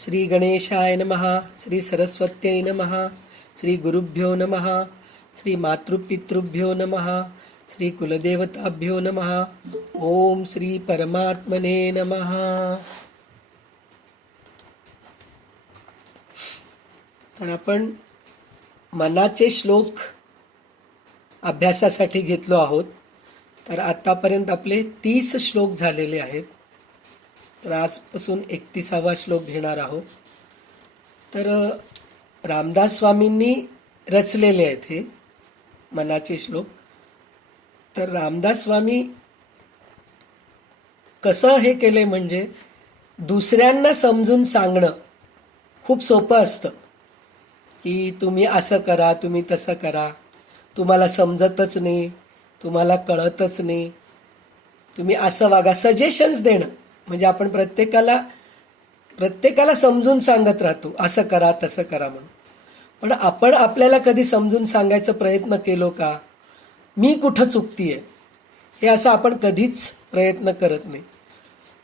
श्री गणेशाय नमः. श्री सरस्वत्यै नमः. श्री गुरुभ्यो नमः. श्री मातृपितृभ्यो नमः. श्री कुलदेवताभ्यो नमः. ओम श्री परमात्मने नमः. तर आपण मनाचे श्लोक अभ्यासासाठी घेतलो आहोत. तर आतापर्यंत आपले 30 श्लोक झालेले आहेत. तर आजपासून 31वा श्लोक घेणार आहोत. तर रामदास स्वामींनी रचलेले आहेत हे मनाचे श्लोक. तर रामदास स्वामी कसं हे केले म्हणजे दुसऱ्यांना समजून सांगणं खूप सोपं असतं की तुम्ही असं करा, तुम्ही तसं करा, तुम्हाला समजतच नाही, तुम्हाला कळतच नाही, तुम्ही असं वागा, सजेशन्स देणं. म्हणजे आपण प्रत्येकाला समजून सांगत राहतो असं करा तसं करा म्हणून. पण आपण आपल्याला कधी समजून सांगायचा प्रयत्न केलो का? मी कुठं चुकतीये हे असं आपण कधीच प्रयत्न करत नाही.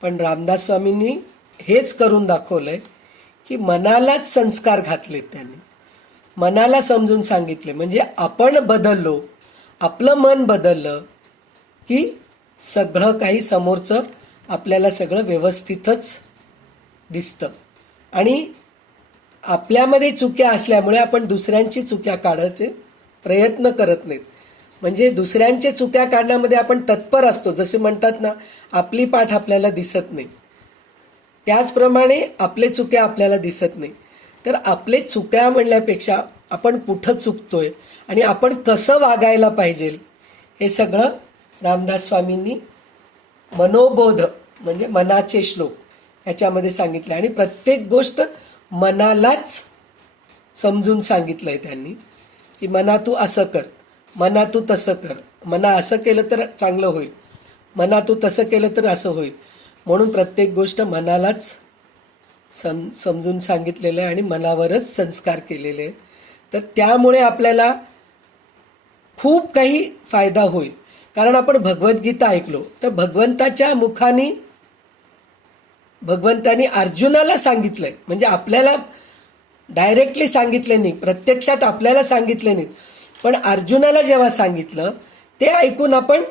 पण रामदास स्वामींनी हेच करून दाखवलंय की मनालाच संस्कार घातलेत त्यांनी, मनाला समजून सांगितले. म्हणजे आपण बदललो, आपलं मन बदललं की सगळं काही समोरचं आपल्याला सगळं व्यवस्थितच दिसतं. आणि आपल्यामध्ये चुक्या असल्यामुळे आपण दुसऱ्यांची चुक्या काढायचे प्रयत्न करत नाहीत. म्हणजे दुसऱ्यांचे चुक्या काढण्यामध्ये आपण तत्पर असतो. जसे म्हणतात ना, आपली पाठ आपल्याला दिसत नाही, त्याचप्रमाणे आपले चुक्या आपल्याला दिसत नाही. तर आपले चुक्या म्हणल्यापेक्षा आपण कुठं चुकतोय आणि आपण कसं वागायला पाहिजे हे सगळं रामदास स्वामींनी मनोबोध म्हणजे मनाचे श्लोक ह्याच्यामध्ये सांगितलं. आणि प्रत्येक गोष्ट मनालाच समजून सांगितलं आहे त्यांनी की मना तू असं कर, मना तू तसं कर, मना असं केलं तर चांगलं होईल, मना तू तसं केलं तर असं होईल. म्हणून प्रत्येक गोष्ट मनालाच समजून सांगितलेलं आहे आणि मनावरच संस्कार केलेले आहेत. तर त्यामुळे आपल्याला खूप काही फायदा होईल. कारण आपण भगवद्गीता ऐकलो तर भगवंताच्या मुखाने भगवंतानी अर्जुनाला सांगितलंय. म्हणजे आपल्याला डायरेक्टली सांगितले नाही, प्रत्यक्षात आपल्याला सांगितले नाहीत, पण अर्जुनाला जेव्हा सांगितलं ते ऐकून आपण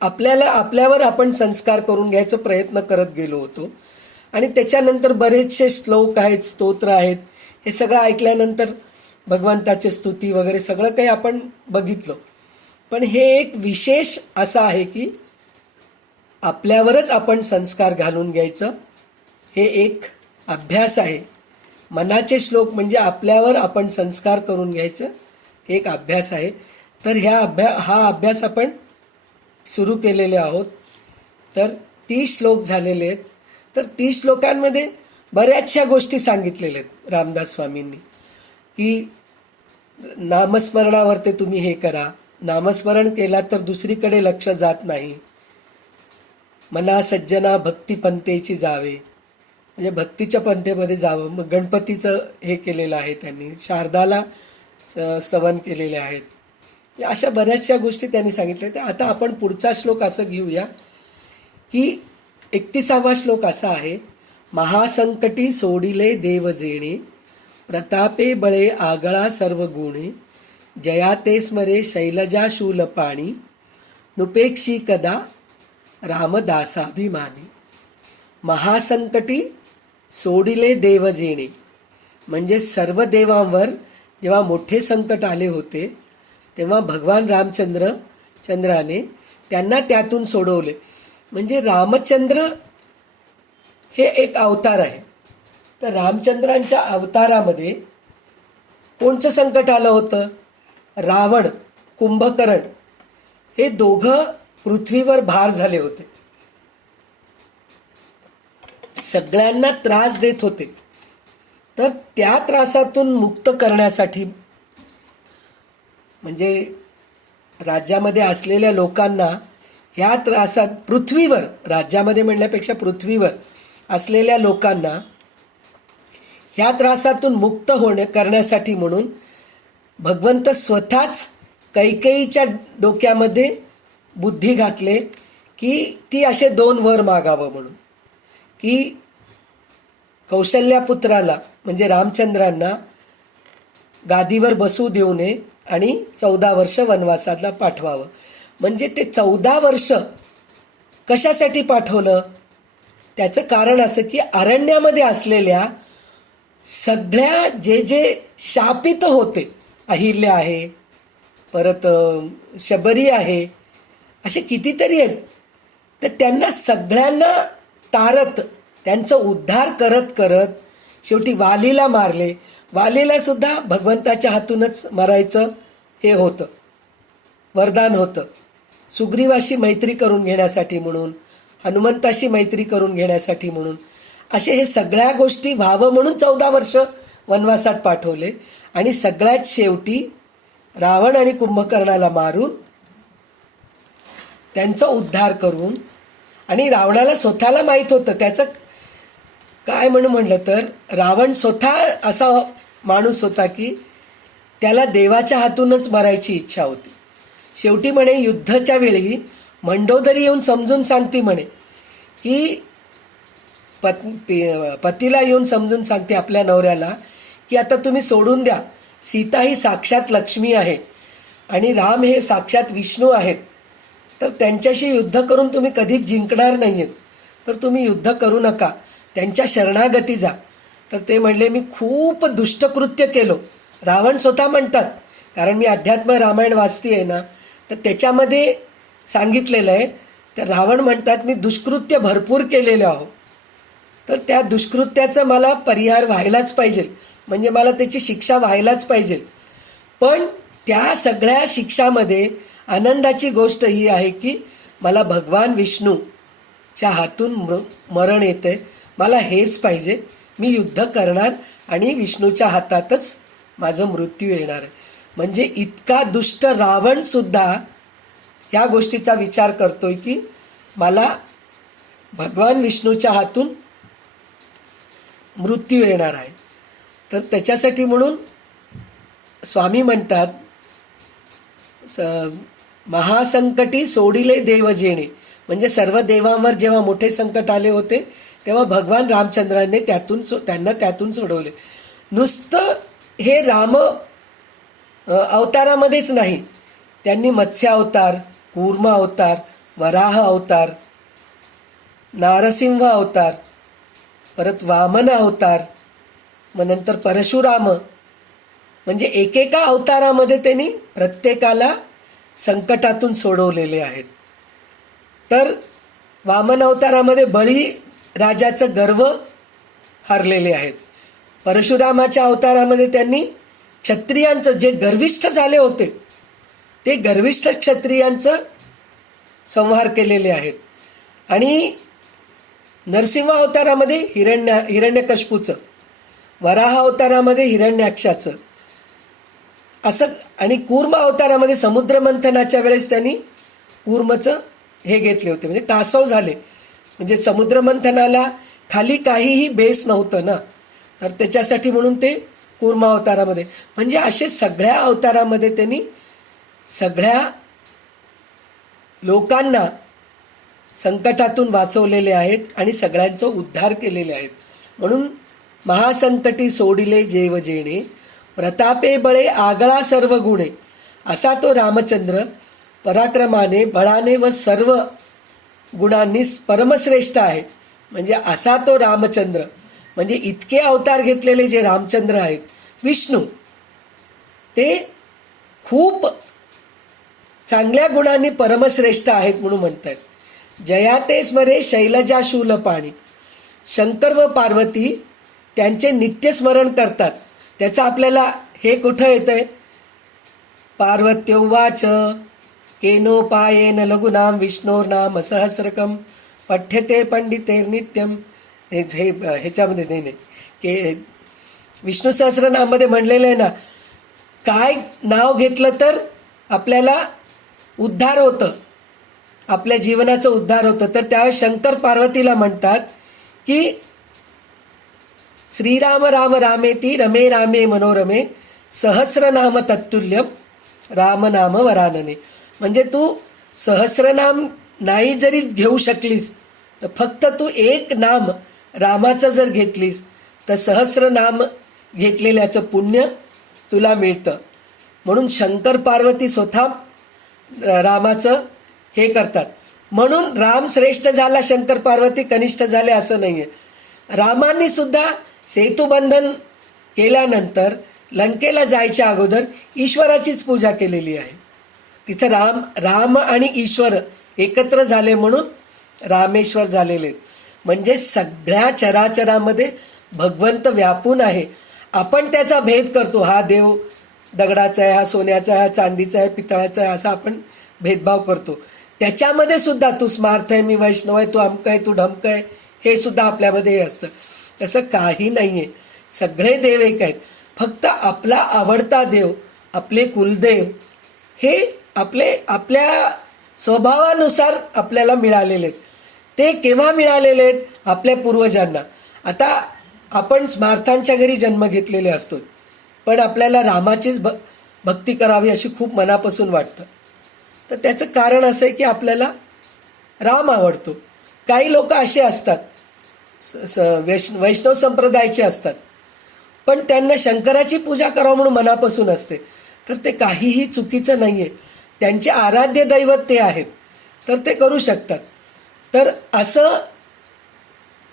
आपल्यावर आपण संस्कार करून घ्यायचा प्रयत्न करत गेलो होतो. आणि त्याच्यानंतर बरेचसे श्लोक आहेत, स्तोत्र आहेत, हे सगळं ऐकल्यानंतर भगवंताचे स्तुती वगैरे सगळं काही आपण बघितलं. पण हे एक विशेष असं आहे की आपल्यावरच आपण संस्कार घालून घ्यायचं. हे एक अभ्यास आहे. मनाचे श्लोक म्हणजे आपल्यावर आपण संस्कार करून घ्यायचं हे एक अभ्यास आहे. तर हा अभ्यास आपण सुरू केलेले आहोत. तर 30 श्लोक झालेले आहेत. तर 30 श्लोकांमध्ये बऱ्याचशा गोष्टी सांगितलेल्या आहेत रामदास स्वामींनी की नामस्मरणावर ते तुम्ही हे करा, नामस्मरण केला तर दुसरीकडे लक्ष जात नाही, मना सज्जना भक्ती पंथेची जावे, म्हणजे भक्तीच्या पंथेमध्ये जावं. मग गणपतीचं हे केलेलं आहे त्यांनी, शारदाला स्तवन केलेले आहेत. अशा बऱ्याचशा गोष्टी त्यांनी सांगितल्या. तर आता आपण पुढचा श्लोक असं घेऊया की 31वा श्लोक असा आहे, महासंकटी सोडिले देव जेणे, प्रतापे बळे आगळा सर्व गुणे, जयाते स्मरे शैलजा शूल पाणी, नुपेक्षी कदा रामदासाभिमानी. महासंकटी सोडिले देव जेणे म्हणजे सर्व देवांवर जेव्हा मोठे संकट आले होते तेव्हा भगवान चंद्राने त्यांना त्यातून सोडवले. म्हणजे रामचंद्र हे एक अवतार आहे. तर रामचंद्रांच्या अवतारामध्ये कोणचं संकट आलं होतं? रावण, कुंभकर्ण हे दोघं पृथ्वीवर भार झाले होते, सगळ्यांना त्रास देत होते. तर त्या त्रासातून मुक्त करण्यासाठी म्हणजे राज्यामध्ये असलेल्या लोकांना ह्या त्रासात पृथ्वीवर, राज्यामध्ये म्हणण्यापेक्षा पृथ्वीवर असलेल्या लोकांना ह्या त्रासातून मुक्त करण्यासाठी म्हणून भगवंत स्वतःच कैकेयीच्या डोक्यामध्ये बुद्धी घातले की ती असे 2 वर मागावं म्हणून, की कौशल्यापुत्राला म्हणजे रामचंद्रांना गादीवर बसू देऊ नये आणि 14 वर्ष वनवासाला पाठवावं. म्हणजे ते 14 वर्ष कशासाठी पाठवलं? त्याचं कारण असं की अरण्यामध्ये असलेल्या सगळ्या जे जे शापित होते, अहिल्या आहे, परत शबरी आहे, असे कितीतरी आहेत, तर त्यांना सगळ्यांना तारत त्यांचा उद्धार करत करत शेवटी वालीला मारले. वालीला सुद्धा भगवंताच्या हातूनच मरायचं हे होतं, वरदान होतं. सुग्रीवाशी मैत्री करून घेण्यासाठी म्हणून, हनुमंताशी मैत्री करून घेण्यासाठी म्हणून, असे हे सगळ्या गोष्टी व्हावं म्हणून 14 वर्ष वनवासात पाठवले. आणि सगळ्यात शेवटी रावण आणि कुंभकर्णाला मारून त्यांचा उद्धार करून, आणि रावणाला स्वतःला माहीत होतं त्याचं काय म्हणून म्हणलं तर रावण स्वतः असा माणूस होता की त्याला देवाच्या हातूनच मरायची इच्छा होती. शेवटी म्हणे युद्धाच्या वेळी मंडोदरी येऊन समजून सांगते म्हणे की पतीला येऊन समजून सांगते आपल्या नवऱ्याला की आता तुम्ही सोडून द्या, सीता ही साक्षात लक्ष्मी आहे आणि राम हे साक्षात विष्णू आहेत, तर त्यांच्याशी युद्ध करून तुम्ही कधीच जिंकणार नाही आहेत, तर तुम्ही युद्ध करू नका, त्यांच्या शरणागती जा. तर ते म्हणले मी खूप दुष्टकृत्य केलो. रावण स्वतः म्हणतात, कारण मी अध्यात्म रामायण वाचते आहे ना, तर त्याच्यामध्ये सांगितलेलं आहे. तर रावण म्हणतात मी दुष्कृत्य भरपूर केलेलं आहो, तर त्या दुष्कृत्याचा मला परिहार व्हायलाच पाहिजे, म्हणजे मला त्याची शिक्षा व्हायलाच पाहिजे. पण त्या सगळ्या शिक्षामध्ये आनंदाची गोष्ट ही आहे की मला भगवान विष्णूच्या हातून मरण येते, मला हेच पाहिजे, मी युद्ध करणार आणि विष्णूच्या हातातच माझं मृत्यू येणार आहे. म्हणजे इतका दुष्ट रावण सुद्धा या गोष्टीचा विचार करतोय की मला भगवान विष्णूच्या हातून मृत्यू येणार आहे. तर त्याच्यासाठी म्हणून स्वामी म्हणतात महासंकटी सोडिले देव जेणे, म्हणजे सर्व देवांवर जेव्हा मोठे संकट आले होते तेव्हा भगवान रामचंद्राने त्यांना त्यातून सोडवले. नुसतं हे राम अवतारामध्येच नाही, त्यांनी मत्स्य अवतार, कूर्म अवतार, वराह अवतार, नारसिंह अवतार, परत वामन अवतार, मग नंतर परशुराम, म्हणजे एकेका अवतारामध्ये त्यांनी प्रत्येकाला संकटातून सोडवलेले आहेत. तर वामन अवतारामध्ये बळी राजाचं गर्व हरलेले आहेत. परशुरामाच्या अवतारामध्ये त्यांनी क्षत्रियांचं जे गर्विष्ठ झाले होते ते गर्विष्ठ क्षत्रियांचं संहार केलेले आहेत. आणि नरसिंह अवतारामध्ये हिरण्यकश्यपूचं, वराह अवतारामध्ये हिरण्याक्षाचं असं, आणि कूर्म अवतारामध्ये समुद्रमंथनाच्या वेळेस त्यांनी कूर्मचं हे घेतले होते, म्हणजे कासव झाले. म्हणजे समुद्रमंथनाला खाली काहीही बेस नव्हतं ना, तर त्याच्यासाठी म्हणून ते कूर्म अवतारामध्ये, म्हणजे असे सगळ्या अवतारामध्ये त्यांनी सगळ्या लोकांना संकटातून वाचवलेले आहेत आणि सगळ्यांचं उद्धार केलेले आहेत. म्हणून महासंकटी सोडिले जेव जेणे, प्रतापे बळे आगळा सर्व गुणे, असा तो रामचंद्र पराक्रमाने, बळाने व सर्व गुणांनी परमश्रेष्ठ आहे. म्हणजे असा तो रामचंद्र, म्हणजे इतके अवतार घेतलेले जे रामचंद्र आहेत विष्णू, ते खूप चांगल्या गुणांनी परमश्रेष्ठ आहेत म्हणून म्हणतात. जयाते स्मरे शैलजा शूल पाणी, शंकर व पार्वती त्यांचे नित्यस्मरण करतात. त्याचं आपल्याला हे कुठं येतंय, पार्वत्योवाच केनोपायेन लघुनाम विष्णोर्नाम सहस्रकम पठ्यते पंडितेर्नित्यम. ह्याच्यामध्ये नाही की विष्णू सहस्रनाममध्ये म्हणलेलं आहे ना, काय नाव घेतलं तर आपल्याला उद्धार होतं, आपल्या जीवनाचं उद्धार होतं. तर त्यावेळेस शंकर पार्वतीला म्हणतात की श्रीराम राम रामेती रमे रामे मनोरमे सहस्रनाम तत्तुल्यम रामनाम वरानने. म्हणजे तू सहस्रनाम नाही जरी घेऊ शकलीस तर फक्त तू एक नाम रामाचं जर घेतलीस तर सहस्रनाम घेतलेल्याचं पुण्य तुला मिळतं. म्हणून शंकर पार्वती स्वतः रामाचं हे करतात. म्हणून राम श्रेष्ठ झाला, शंकर पार्वती कनिष्ठ झाले असं नाही आहे. रामांनी सुद्धा सेतुबंधन केल्यानंतर लंकेला जायच्या अगोदर ईश्वराचीच पूजा केलेली आहे. तिथं राम आणि ईश्वर एकत्र झाले म्हणून रामेश्वर झालेले आहेत. म्हणजे सगळ्या चराचरामध्ये भगवंत व्यापून आहे. आपण त्याचा भेद करतो, हा देव दगडाचा आहे, हा सोन्याचा आहे, हा चांदीचा आहे, पितळाचा आहे, असा आपण भेदभाव करतो. त्याच्यामध्ये सुद्धा तू स्मार्थ आहे, मी वैष्णव आहे, तू अमक आहे, तू ढमक आहे, हे सुद्धा आपल्यामध्ये हे असतं. तसं काही नाही आहे. सगळे देव एक आहेत. फक्त आपला आवडता देव, आपले कुलदेव हे आपल्या स्वभावानुसार आपल्याला मिळालेले आहेत. ते केव्हा मिळालेले आहेत? आपल्या पूर्वजांना. आता आपण स्मार्थांच्या घरी जन्म घेतलेले असतो, पण आपल्याला रामाचीच भक्ती करावी अशी खूप मनापासून वाटतं. तर त्याचं कारण असं आहे की आपल्याला राम आवडतो. काही लोक असे असतात, वैष्णव संप्रदायाचे असतात, पण त्यांना शंकराची पूजा करावं म्हणून मनापासून असते. तर ते काहीही चुकीचं नाही आहे. त्यांचे आराध्य दैवत ते आहेत, तर ते करू शकतात. तर असं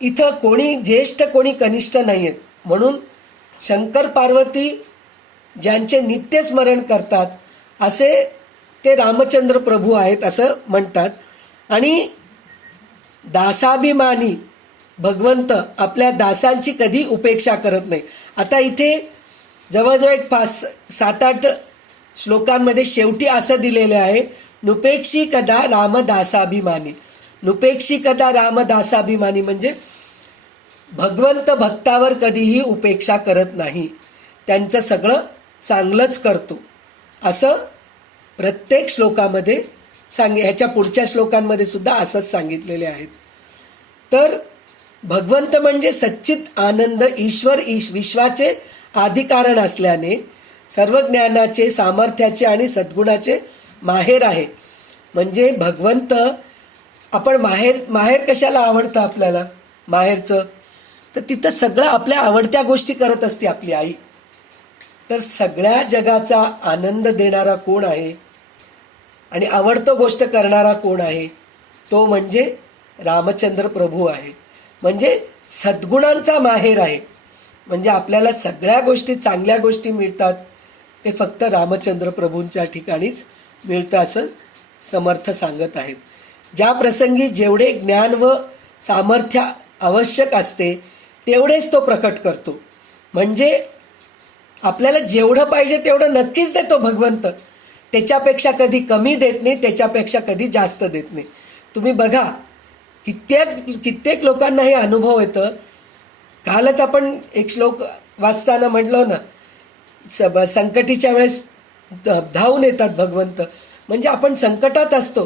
इथं कोणी ज्येष्ठ कोणी कनिष्ठ नाही आहेत. म्हणून शंकर पार्वती ज्यांचे नित्य स्मरण करतात असे ते रामचंद्र प्रभू आहेत असं म्हणतात. आणि दासाभिमानी भगवंत आपल्या दासांची कधी उपेक्षा करत नाही. आता इथे जवळजवळ एक 5-7-8 श्लोकांमध्ये शेवटी असं दिलेलं आहे, नुपेक्षी कदा रामदासाभिमानी. नुपेक्षी कदा रामदासाभिमानी म्हणजे भगवंत भक्तावर कधीही उपेक्षा करत नाही, त्यांचं सगळं चांगलंच करतो असं प्रत्येक श्लोकामध्ये ह्याच्या पुढच्या श्लोकांमध्ये सुद्धा असंच सांगितलेले आहेत. तर भगवंत म्हणजे सच्चित आनंद ईश्वर विश्वाचे आधिकारण असल्याने सर्व ज्ञानाचे, सामर्थ्याचे आणि सद्गुणाचे माहेर आहे. म्हणजे भगवंत, आपण माहेर कशाला आवडतं आपल्याला माहेरचं? तर तिथं सगळं आपल्या आवडत्या गोष्टी करत असते आपली आई. तर सगळ्या जगाचा आनंद देणारा कोण आहे आणि आवडतं गोष्ट करणारा कोण आहे? तो म्हणजे रामचंद्र प्रभू आहे. म्हणजे सद्गुणांचा माहेर आहे. म्हणजे आपल्याला सगळ्या गोष्टी, चांगल्या गोष्टी मिळतात ते फक्त रामचंद्र प्रभूंच्या ठिकाणीच मिळतं असं समर्थ सांगत आहेत. ज्या प्रसंगी जेवढे ज्ञान व सामर्थ्य आवश्यक असते तेवढेच तो प्रकट करतो. म्हणजे आपल्याला जेवढं पाहिजे तेवढं नक्कीच देतो भगवंत. त्याच्यापेक्षा कधी कमी देत नाही, त्याच्यापेक्षा कधी जास्त देत नाही. तुम्ही बघा, कित्येक लोकांना हे अनुभव येतं. कालच आपण एक श्लोक वाचताना म्हटलं ना, संकटीच्या वेळेस धावून येतात भगवंत. म्हणजे आपण संकटात असतो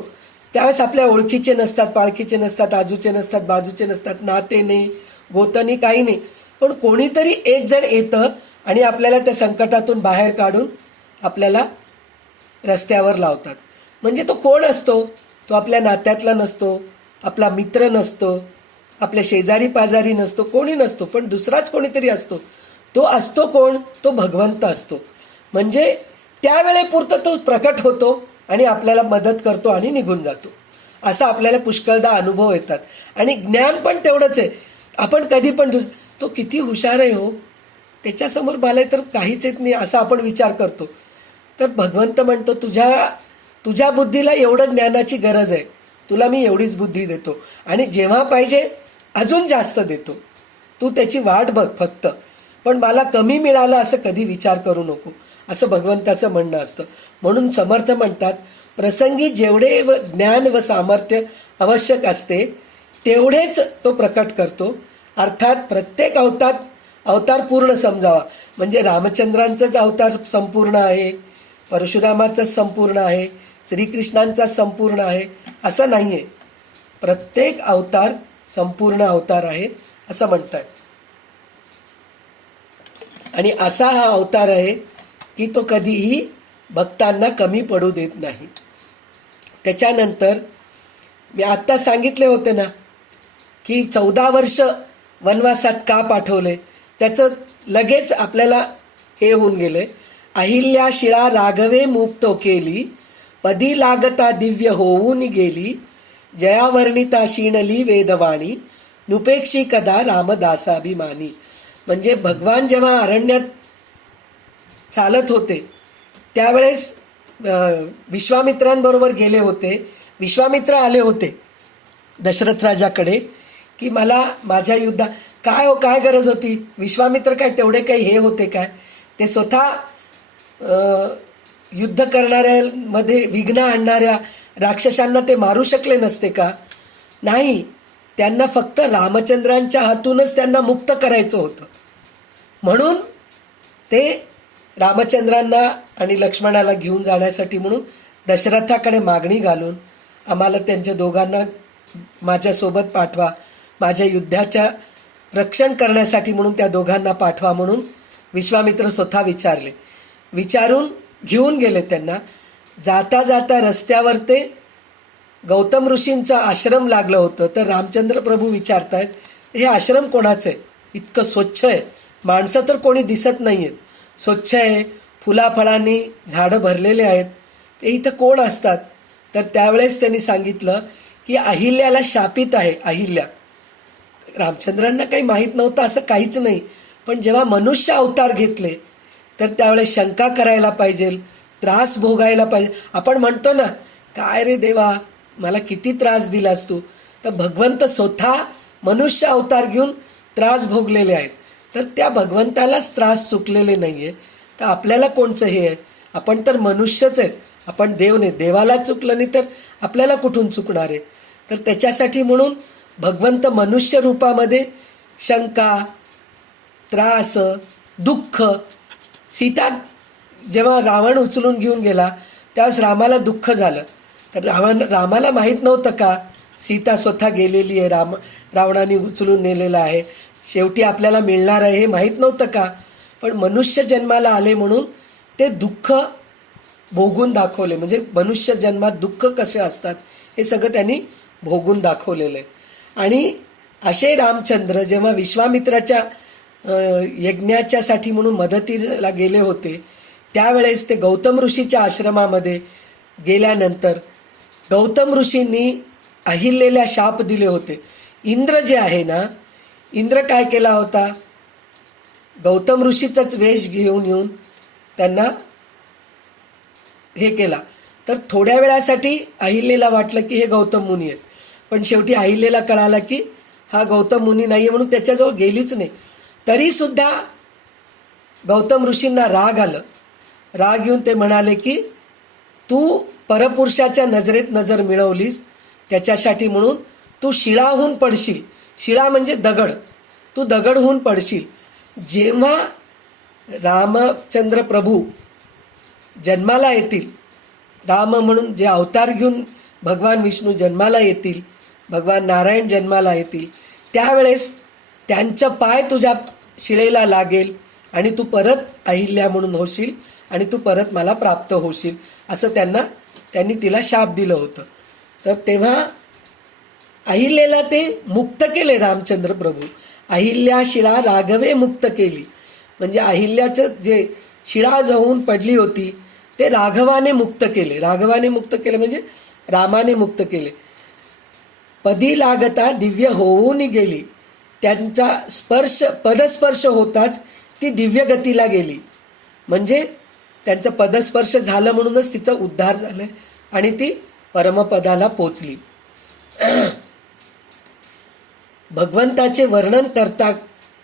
त्यावेळेस आपल्या ओळखीचे नसतात, पाळखीचे नसतात, आजूचे नसतात, बाजूचे नसतात, नाते नाही, गोतं नाही, काही नाही, पण कोणीतरी एक जण येतं आणि आपल्याला त्या संकटातून बाहेर काढून आपल्याला रस्त्यावर लावतात. म्हणजे तो कोण असतो? तो आपल्या नात्यातला नसतो, आपला मित्र नसतो, आपल्या शेजारी पाजारी नसतो, कोणी नसतो, पण दुसराच कोणीतरी असतो. तो असतो कोण? तो भगवंत असतो. म्हणजे त्यावेळेपुरतं तो प्रकट होतो आणि आपल्याला मदत करतो आणि निघून जातो. असा आपल्याला पुष्कळदा अनुभव येतात. आणि ज्ञान पण तेवढंच आहे. आपण कधी पण तो किती हुशार आहे हो, त्याच्यासमोर मला तर काहीच येत नाही असा आपण विचार करतो. तर भगवंत म्हणतो, तुझ्या बुद्धीला एवढं ज्ञानाची गरज आहे, तुला मी एवढीच बुद्धी देतो आणि जेव्हा पाहिजे अजून जास्त देतो. तू त्याची वाट बघ फक्त, पण मला कमी मिळालं असं कधी विचार करू नको, असं भगवंताचं म्हणणं असतं. म्हणून समर्थ म्हणतात, प्रसंगी जेवढे ज्ञान व सामर्थ्य आवश्यक असते तेवढेच तो प्रकट करतो. अर्थात प्रत्येक अवतार पूर्ण समजावा. म्हणजे रामचंद्रांचाच अवतार संपूर्ण आहे, परशुरामाचाच संपूर्ण आहे, श्रीकृष्णांचा संपूर्ण आहे असं नाही आहे. प्रत्येक अवतार संपूर्ण अवतार आहे असं म्हणतात. आणि असा हा अवतार आहे की तो कधीही भक्तांना कमी पडू देत नाही. त्याच्यानंतर मी आत्ता सांगितले होते ना की 14 वर्ष वनवासात का पाठवले, त्याचं लगेच आपल्याला हे होऊन गेले. अहिल्या शिळा राघवे मुक्तो केली, पदी लागता दिव्य होऊन गेली, जयावर्णिता शीणली वेदवाणी, नुपेक्षी कदा रामदासाभिमानी. म्हणजे भगवान जेव्हा अरण्यात चालत होते त्यावेळेस विश्वामित्रांबरोबर गेले होते. विश्वामित्र आले होते दशरथ राजाकडे की मला माझ्या काय गरज होती. विश्वामित्र काय तेवढे काही हे होते काय, ते स्वतः युद्ध करणाऱ्यामध्ये विघ्न आणणाऱ्या राक्षसांना ते मारू शकले नसते का. नाही, त्यांना फक्त रामचंद्रांच्या हातूनच त्यांना मुक्त करायचं होतं. म्हणून ते रामचंद्रांना आणि लक्ष्मणाला घेऊन जाण्यासाठी म्हणून दशरथाकडे मागणी घालून आम्हाला त्यांच्या दोघांना माझ्यासोबत पाठवा, माझ्या युद्धाच्या रक्षण करण्यासाठी म्हणून त्या दोघांना पाठवा म्हणून विश्वामित्र स्वतः विचारून घेऊन गेले त्यांना. जाता जाता रस्त्यावर ते गौतम ऋषींचं आश्रम लागलं होतं. तर रामचंद्र प्रभू विचारतायत, हे आश्रम कोणाचं आहे, इतकं स्वच्छ आहे, माणसं तर कोणी दिसत नाही आहेत, स्वच्छ आहे, फुलाफळांनी झाडं भरलेले आहेत, ते इथं कोण असतात. तर त्यावेळेस त्यांनी सांगितलं की अहिल्याला शापित आहे. अहिल्या, रामचंद्रांना काही माहीत नव्हतं असं काहीच नाही, पण जेव्हा मनुष्य अवतार घेतले तर त्यावेळेस शंका करायला पाहिजे, त्रास भोगायला पाहिजे. आपण म्हणतो ना, काय रे देवा मला किती त्रास दिलास तू. तर भगवंत स्वतः मनुष्य अवतार घेऊन त्रास भोगलेले आहेत. तर त्या भगवंतालाच त्रास चुकलेले नाही आहे. तर आपल्याला कोणचं हे आहे, आपण तर मनुष्यच आहेत, आपण देव नाही. देवाला चुकलं नाही तर आपल्याला कुठून चुकणार आहे. तर त्याच्यासाठी म्हणून भगवंत मनुष्य रूपामध्ये शंका, त्रास, दुःख. सीता जेव्हा रावण उचलून घेऊन गेला त्यावेळेस रामाला दुःख झालं. तर रामाला माहीत नव्हतं का सीता स्वतः गेलेली आहे, रावणाने उचलून नेलेलं आहे, शेवटी आपल्याला मिळणार आहे हे माहीत नव्हतं का. पण मनुष्य जन्माला आले म्हणून ते दुःख भोगून दाखवले. म्हणजे मनुष्य जन्मात दुःख कसे असतात हे सगळं त्यांनी भोगून दाखवलेलं आहे. आणि असे रामचंद्र जेव्हा विश्वामित्राच्या यज्ञाच्यासाठी म्हणून मदतीला गेले होते त्यावेळेस ते गौतम ऋषीच्या आश्रमामध्ये गेल्यानंतर गौतम ऋषींनी अहिल्याला शाप दिले होते. इंद्र जे आहे ना, इंद्र काय केला होता, गौतम ऋषीचाच वेश घेऊन येऊन त्यांना हे केला. तर थोड्या वेळासाठी अहिल्याला वाटलं की हे गौतम मुनी आहेत, पण शेवटी अहिल्याला कळालं की हा गौतम मुनी नाही आहे म्हणून त्याच्याजवळ गेलीच नाही. तरीसुद्धा गौतम ऋषींना राग आलं. राग येऊन ते म्हणाले की तू परपुरुषाच्या नजरेत नजर मिळवलीस, त्याच्यासाठी म्हणून तू शिळाहून पडशील. शिळा म्हणजे दगड, तू दगड होऊन पडशील. जेव्हा रामचंद्र प्रभू जन्माला येतील, राम म्हणून जे अवतार घेऊन भगवान विष्णू जन्माला येतील, भगवान नारायण जन्माला येतील, त्यावेळेस त्यांचं पाय तुझ्या शिळेला लागेल आणि तू परत अहिल्या म्हणून होशील आणि तू परत मला प्राप्त होशील, असं त्यांनी तिला शाप दिलं होतं. तर तेव्हा अहिल्याला ते मुक्त केले रामचंद्र प्रभू. अहिल्या शिळा राघवे मुक्त केली, म्हणजे अहिल्याचं जे शिळा जाऊन पडली होती ते राघवाने मुक्त केले. राघवाने मुक्त केले म्हणजे रामाने मुक्त केले. पदी लागता दिव्य होऊन गेली, त्यांचा पदस्पर्श होताच ती दिव्य गतीला गेली. म्हणजे त्यांचं पदस्पर्श झालं म्हणूनच तिचा उद्धार झालाय आणि ती परमपदाला पोचली. भगवंताचे वर्णन करता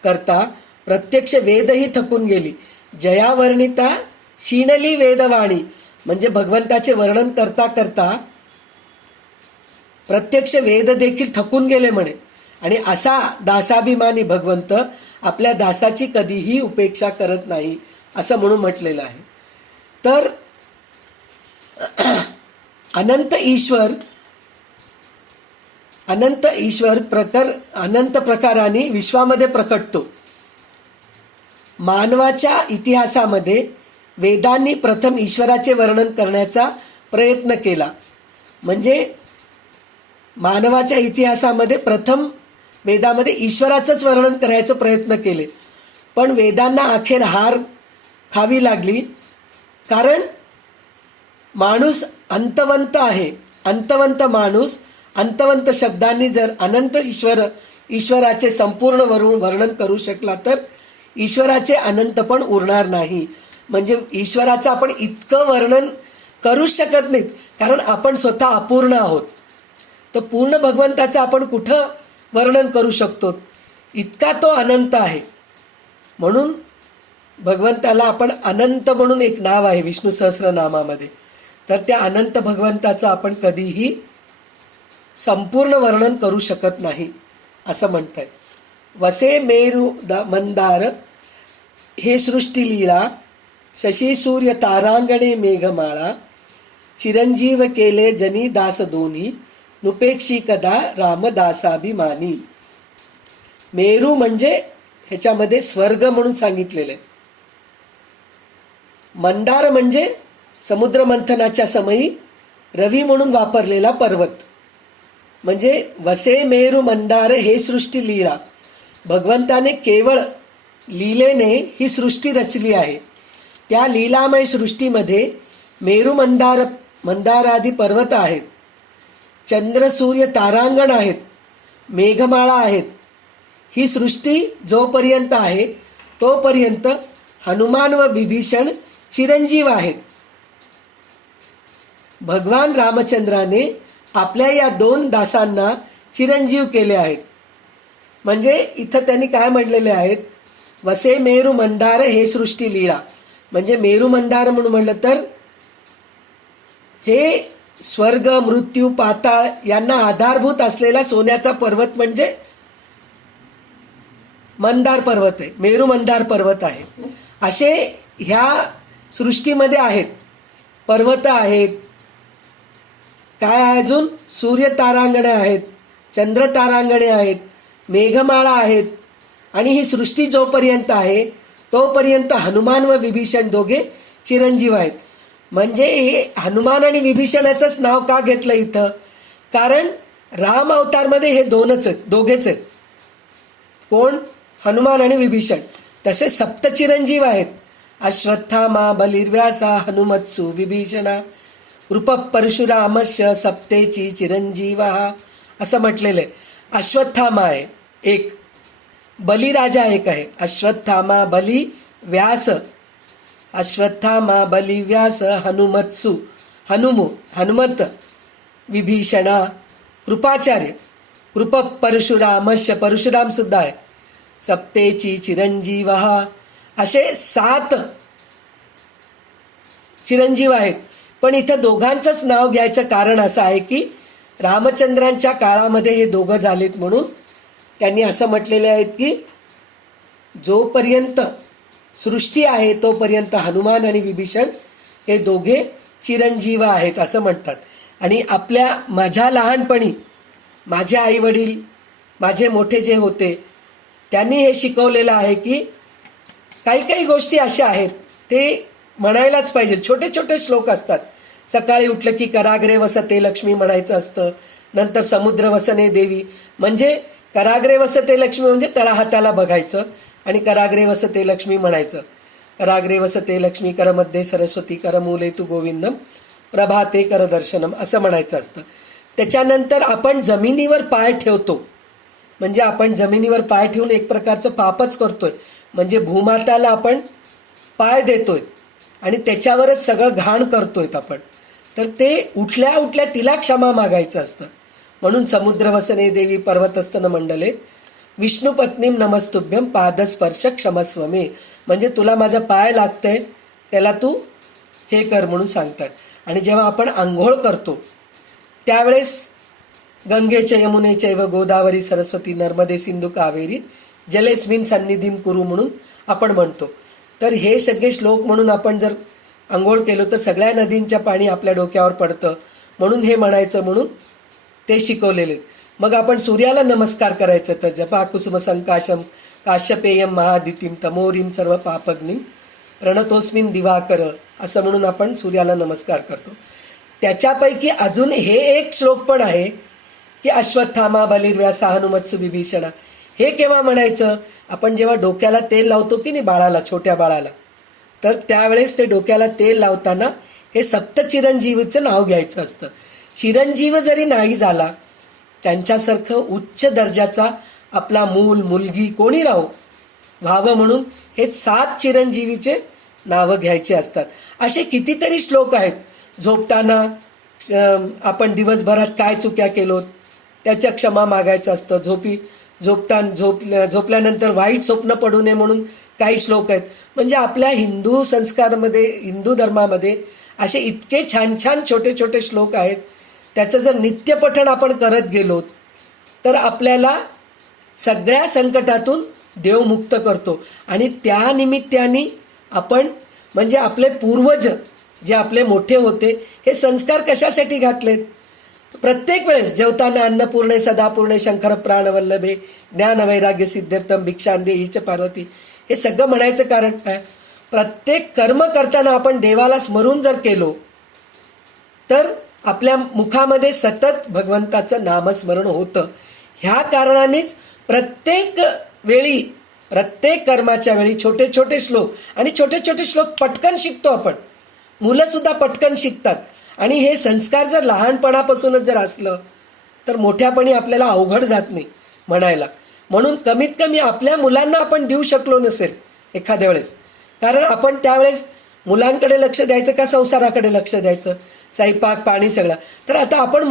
करता प्रत्यक्ष वेदही थकून गेली. जयावर्णिता शीणली वेदवाणी, म्हणजे भगवंताचे वर्णन करता करता प्रत्यक्ष वेद देखील थकून गेले म्हणे. आणि असा दासाभिमानी भगवंत आपल्या दासाची कधीही उपेक्षा करत नाही, असं म्हणून म्हटलेलं आहे. तर अनंत ईश्वर अनंत प्रकाराने विश्वामध्ये प्रकटतो. मानवाच्या इतिहासामध्ये वेदांनी प्रथम ईश्वराचे वर्णन करण्याचा प्रयत्न केला. म्हणजे मानवाच्या इतिहासामध्ये प्रथम वेदामध्ये ईश्वराचंच वर्णन करायचा प्रयत्न केले. पण वेदांना अखेर हार खावी लागली, कारण माणूस अंतवंत आहे. अंतवंत माणूस अंतवंत शब्दांनी जर अनंत ईश्वराचे संपूर्ण वर्णन करू शकला तर ईश्वराचे अनंत पण उरणार नाही. म्हणजे ईश्वराचं आपण इतकं वर्णन करूच शकत नाहीत, कारण आपण स्वतः अपूर्ण आहोत. तर पूर्ण भगवंताचं आपण कुठं वर्णन करू शकतो, इतका तो अनंत आहे. म्हणून भगवंताला आपण अनंत म्हणून एक नाव आहे विष्णू सहस्रनामामध्ये. तर त्या अनंत भगवंताचं आपण कधीही संपूर्ण वर्णन करू शकत नाही असं म्हणत आहेत. वसे मेरू मंदार हे सृष्टीलीला, शशी सूर्य तारांगणे मेघमाळा, चिरंजीव केले जनी दास दोन्ही, नुपेक्षी कदा रामदासाभिमानी. मेरू म्हणजे ह्याच्यामध्ये स्वर्ग म्हणून सांगितलेलं आहे. मंदार म्हणजे समुद्र मंथनाच्या समयी रवी म्हणून वापरलेला पर्वत. म्हणजे वसे मेरू मंदार हे सृष्टी लीला, भगवंताने केवळ लीलेने ही सृष्टी रचली आहे. त्या लीलामय सृष्टीमध्ये मेरू मंदारादी पर्वत आहेत, चंद्र सूर्य तारांगण आहेत, मेघमाळा आहेत. ही सृष्टी जोपर्यंत आहे तोपर्यंत हनुमान व विभीषण चिरंजीव आहेत. भगवान रामचंद्राने आपल्या या दोन दासांना चिरंजीव केले आहेत. म्हणजे इथं त्यांनी काय म्हणलेले आहेत, वसे मेरू मंदार हे सृष्टी लीला. म्हणजे मेरू मंदार म्हणून म्हणलं तर हे स्वर्ग मृत्यू पाताळ यांना आधारभूत असलेला सोन्याचा पर्वत म्हणजे मंदार पर्वत आहे, मेरू मंदार पर्वत आहे. असे ह्या सृष्टीमध्ये आहेत, पर्वत आहेत, काय आहे अजून, सूर्य तारांगणे आहेत, चंद्र तारांगणे आहेत, मेघमाळा आहेत. आणि ही सृष्टी जोपर्यंत आहे तोपर्यंत हनुमान व विभीषण दोघे चिरंजीव आहेत. म्हणजे हे हनुमान आणि विभीषणाचंच नाव का घेतलं इथं, कारण राम अवतारमध्ये हे दोघेच आहेत. कोण, हनुमान आणि विभीषण. तसे सप्तचिरंजीव आहेत, अश्वत्थामा बलिर्व्यासा हनुमत्सु विभीषणा रूप परशुरामस्य सप्तेची चिरंजीवा असं म्हटलेलं आहे. अश्वत्थामा आहे एक, बलिराजा एक आहे. अश्वत्थामा बली व्यास, अश्वत्थामा बली व्यास हनुमत्सु हनुमत विभीषणा कृपाचार्य कृप परशुरामस्य परशुराम सुद्धा आहे. सप्तेची चिरंजीव असे 7 चिरंजीव आहेत. पण इथं दोघांचंच नाव घ्यायचं कारण असं आहे की रामचंद्रांच्या काळामध्ये हे दोघं झालेत म्हणून त्यांनी असं म्हटलेले आहेत की जोपर्यंत सृष्टी आहे तोपर्यंत हनुमान आणि विभीषण हे दोघे चिरंजीव आहेत असं म्हणतात. आणि माझ्या लहानपणी माझे आईवडील, माझे मोठे जे होते त्यांनी हे शिकवलेलं आहे की काही गोष्टी अशा आहेत ते म्हणायलाच पाहिजे. छोटे छोटे श्लोक असतात. सकाळी उठलं की कराग्रे वसते लक्ष्मी म्हणायचं असतं. नंतर समुद्र वसने देवी, म्हणजे कराग्रे वसते लक्ष्मी म्हणजे तळहाताला बघायचं आणि कराग्रे वसते लक्ष्मी म्हणायचं. कराग्रे वसते लक्ष्मी करमध्ये सरस्वती करमूले तू गोविंदम प्रभाते कर दर्शनम असं म्हणायचं असतं. त्याच्यानंतर आपण जमिनीवर पाय ठेवतो, म्हणजे आपण जमिनीवर पाय ठेवून एक प्रकारचं पापच करतोय. म्हणजे भूमाताला आपण पाय देतोय आणि त्याच्यावरच सगळं घाण करतोय आपण. तर ते उठल्या तिला क्षमा मागायचं असतं. म्हणून समुद्रवसने देवी पर्वतस्तन मंडले विष्णुपत्नीम नमस्तुभ्यम पादस्पर्श क्षमस्व मे. म्हणजे तुला माझा पाय लागतंय त्याला तू हे कर म्हणून सांगतात. आणि जेव्हा आपण आंघोळ करतो त्यावेळेस गंगेच्या यमुनेच्या व गोदावरी सरस्वती नर्मदे सिंधू कावेरी जलेस्मिन सन्निधीम कुरु म्हणून आपण म्हणतो. तर हे सगळे श्लोक म्हणून आपण जर आंघोळ केलो तर सगळ्या नदींच्या पाणी आपल्या डोक्यावर पडतं म्हणून हे म्हणायचं म्हणून ते शिकवलेले. मग आपण सूर्याला नमस्कार करायचं तर जपा कुसुम संकाशम काश्यपेयम महादितीम तमोरीम सर्व पापग्निम प्रणतोस्मिन दिवाकर असं म्हणून आपण सूर्याला नमस्कार करतो. त्याच्यापैकी अजून हे एक श्लोक पण आहे की अश्वत्थामा बलिर्व्यासा हनुमत्सु विभीषणा. हे केव्हा म्हणायचं? आपण जेव्हा डोक्याला तेल लावतो की नाही बाळाला, छोट्या बाळाला, तर त्यावेळेस ते डोक्याला तेल लावताना हे सप्तचिरंजीवीचं नाव घ्यायचं असतं. चिरंजीव जरी नाही झाला, त्यांच्यासारखं उच्च दर्जाचा आपला मूल मुलगी कोणी राहो व्हावं म्हणून हे 7 चिरंजीवीचे नावं घ्यायचे असतात. असे कितीतरी श्लोक आहेत. झोपताना आपण दिवसभरात काय चुक्या केलोत त्याच्या क्षमा मागायचं असतं. झोपल्यानंतर वाईट स्वप्न पडू नये म्हणून काही श्लोक आहेत. म्हणजे आपल्या हिंदू संस्कारामध्ये, हिंदू धर्मामध्ये असे इतके छान छान छोटे छोटे श्लोक आहेत. त्याचं जर नित्यपठण आपण करत गेलो तर आपल्याला सगळ्या संकटातून देव मुक्त करतो. आणि त्या निमित्ताने आपण म्हणजे आपले पूर्वज जे आपले मोठे होते हे संस्कार कशासाठी घातलेत? प्रत्येक वेळेस जेवताना अन्नपूर्णे सदापूर्णे शंकर प्राणवल्लभे ज्ञानवैराग्य सिद्ध्यर्थम भिक्षांदेहीच पार्वती, हे सगळं म्हणायचं कारण काय? प्रत्येक कर्म करताना आपण देवाला स्मरून जर केलो तर आपल्या मुखामध्ये सतत भगवंताचं नामस्मरण होतं. ह्या कारणानेच प्रत्येक वेळी, प्रत्येक कर्माच्या वेळी छोटे छोटे श्लोक, आणि छोटे छोटे श्लोक पटकन शिकतो आपण. मुलंसुद्धा पटकन शिकतात. आणि हे संस्कार जर लहानपणापासूनच जर असलं तर मोठ्यापणी आपल्याला अवघड जात नाही म्हणायला. म्हणून कमीत कमी आपल्या मुलांना आपण देऊ शकलो नसेल एखाद्या वेळेस, कारण आपण त्यावेळेस मुलांकडे लक्ष द्यायचं का संसाराकडे लक्ष द्यायचं, स्वयंपाक पाणी सगळं. तर आता आपण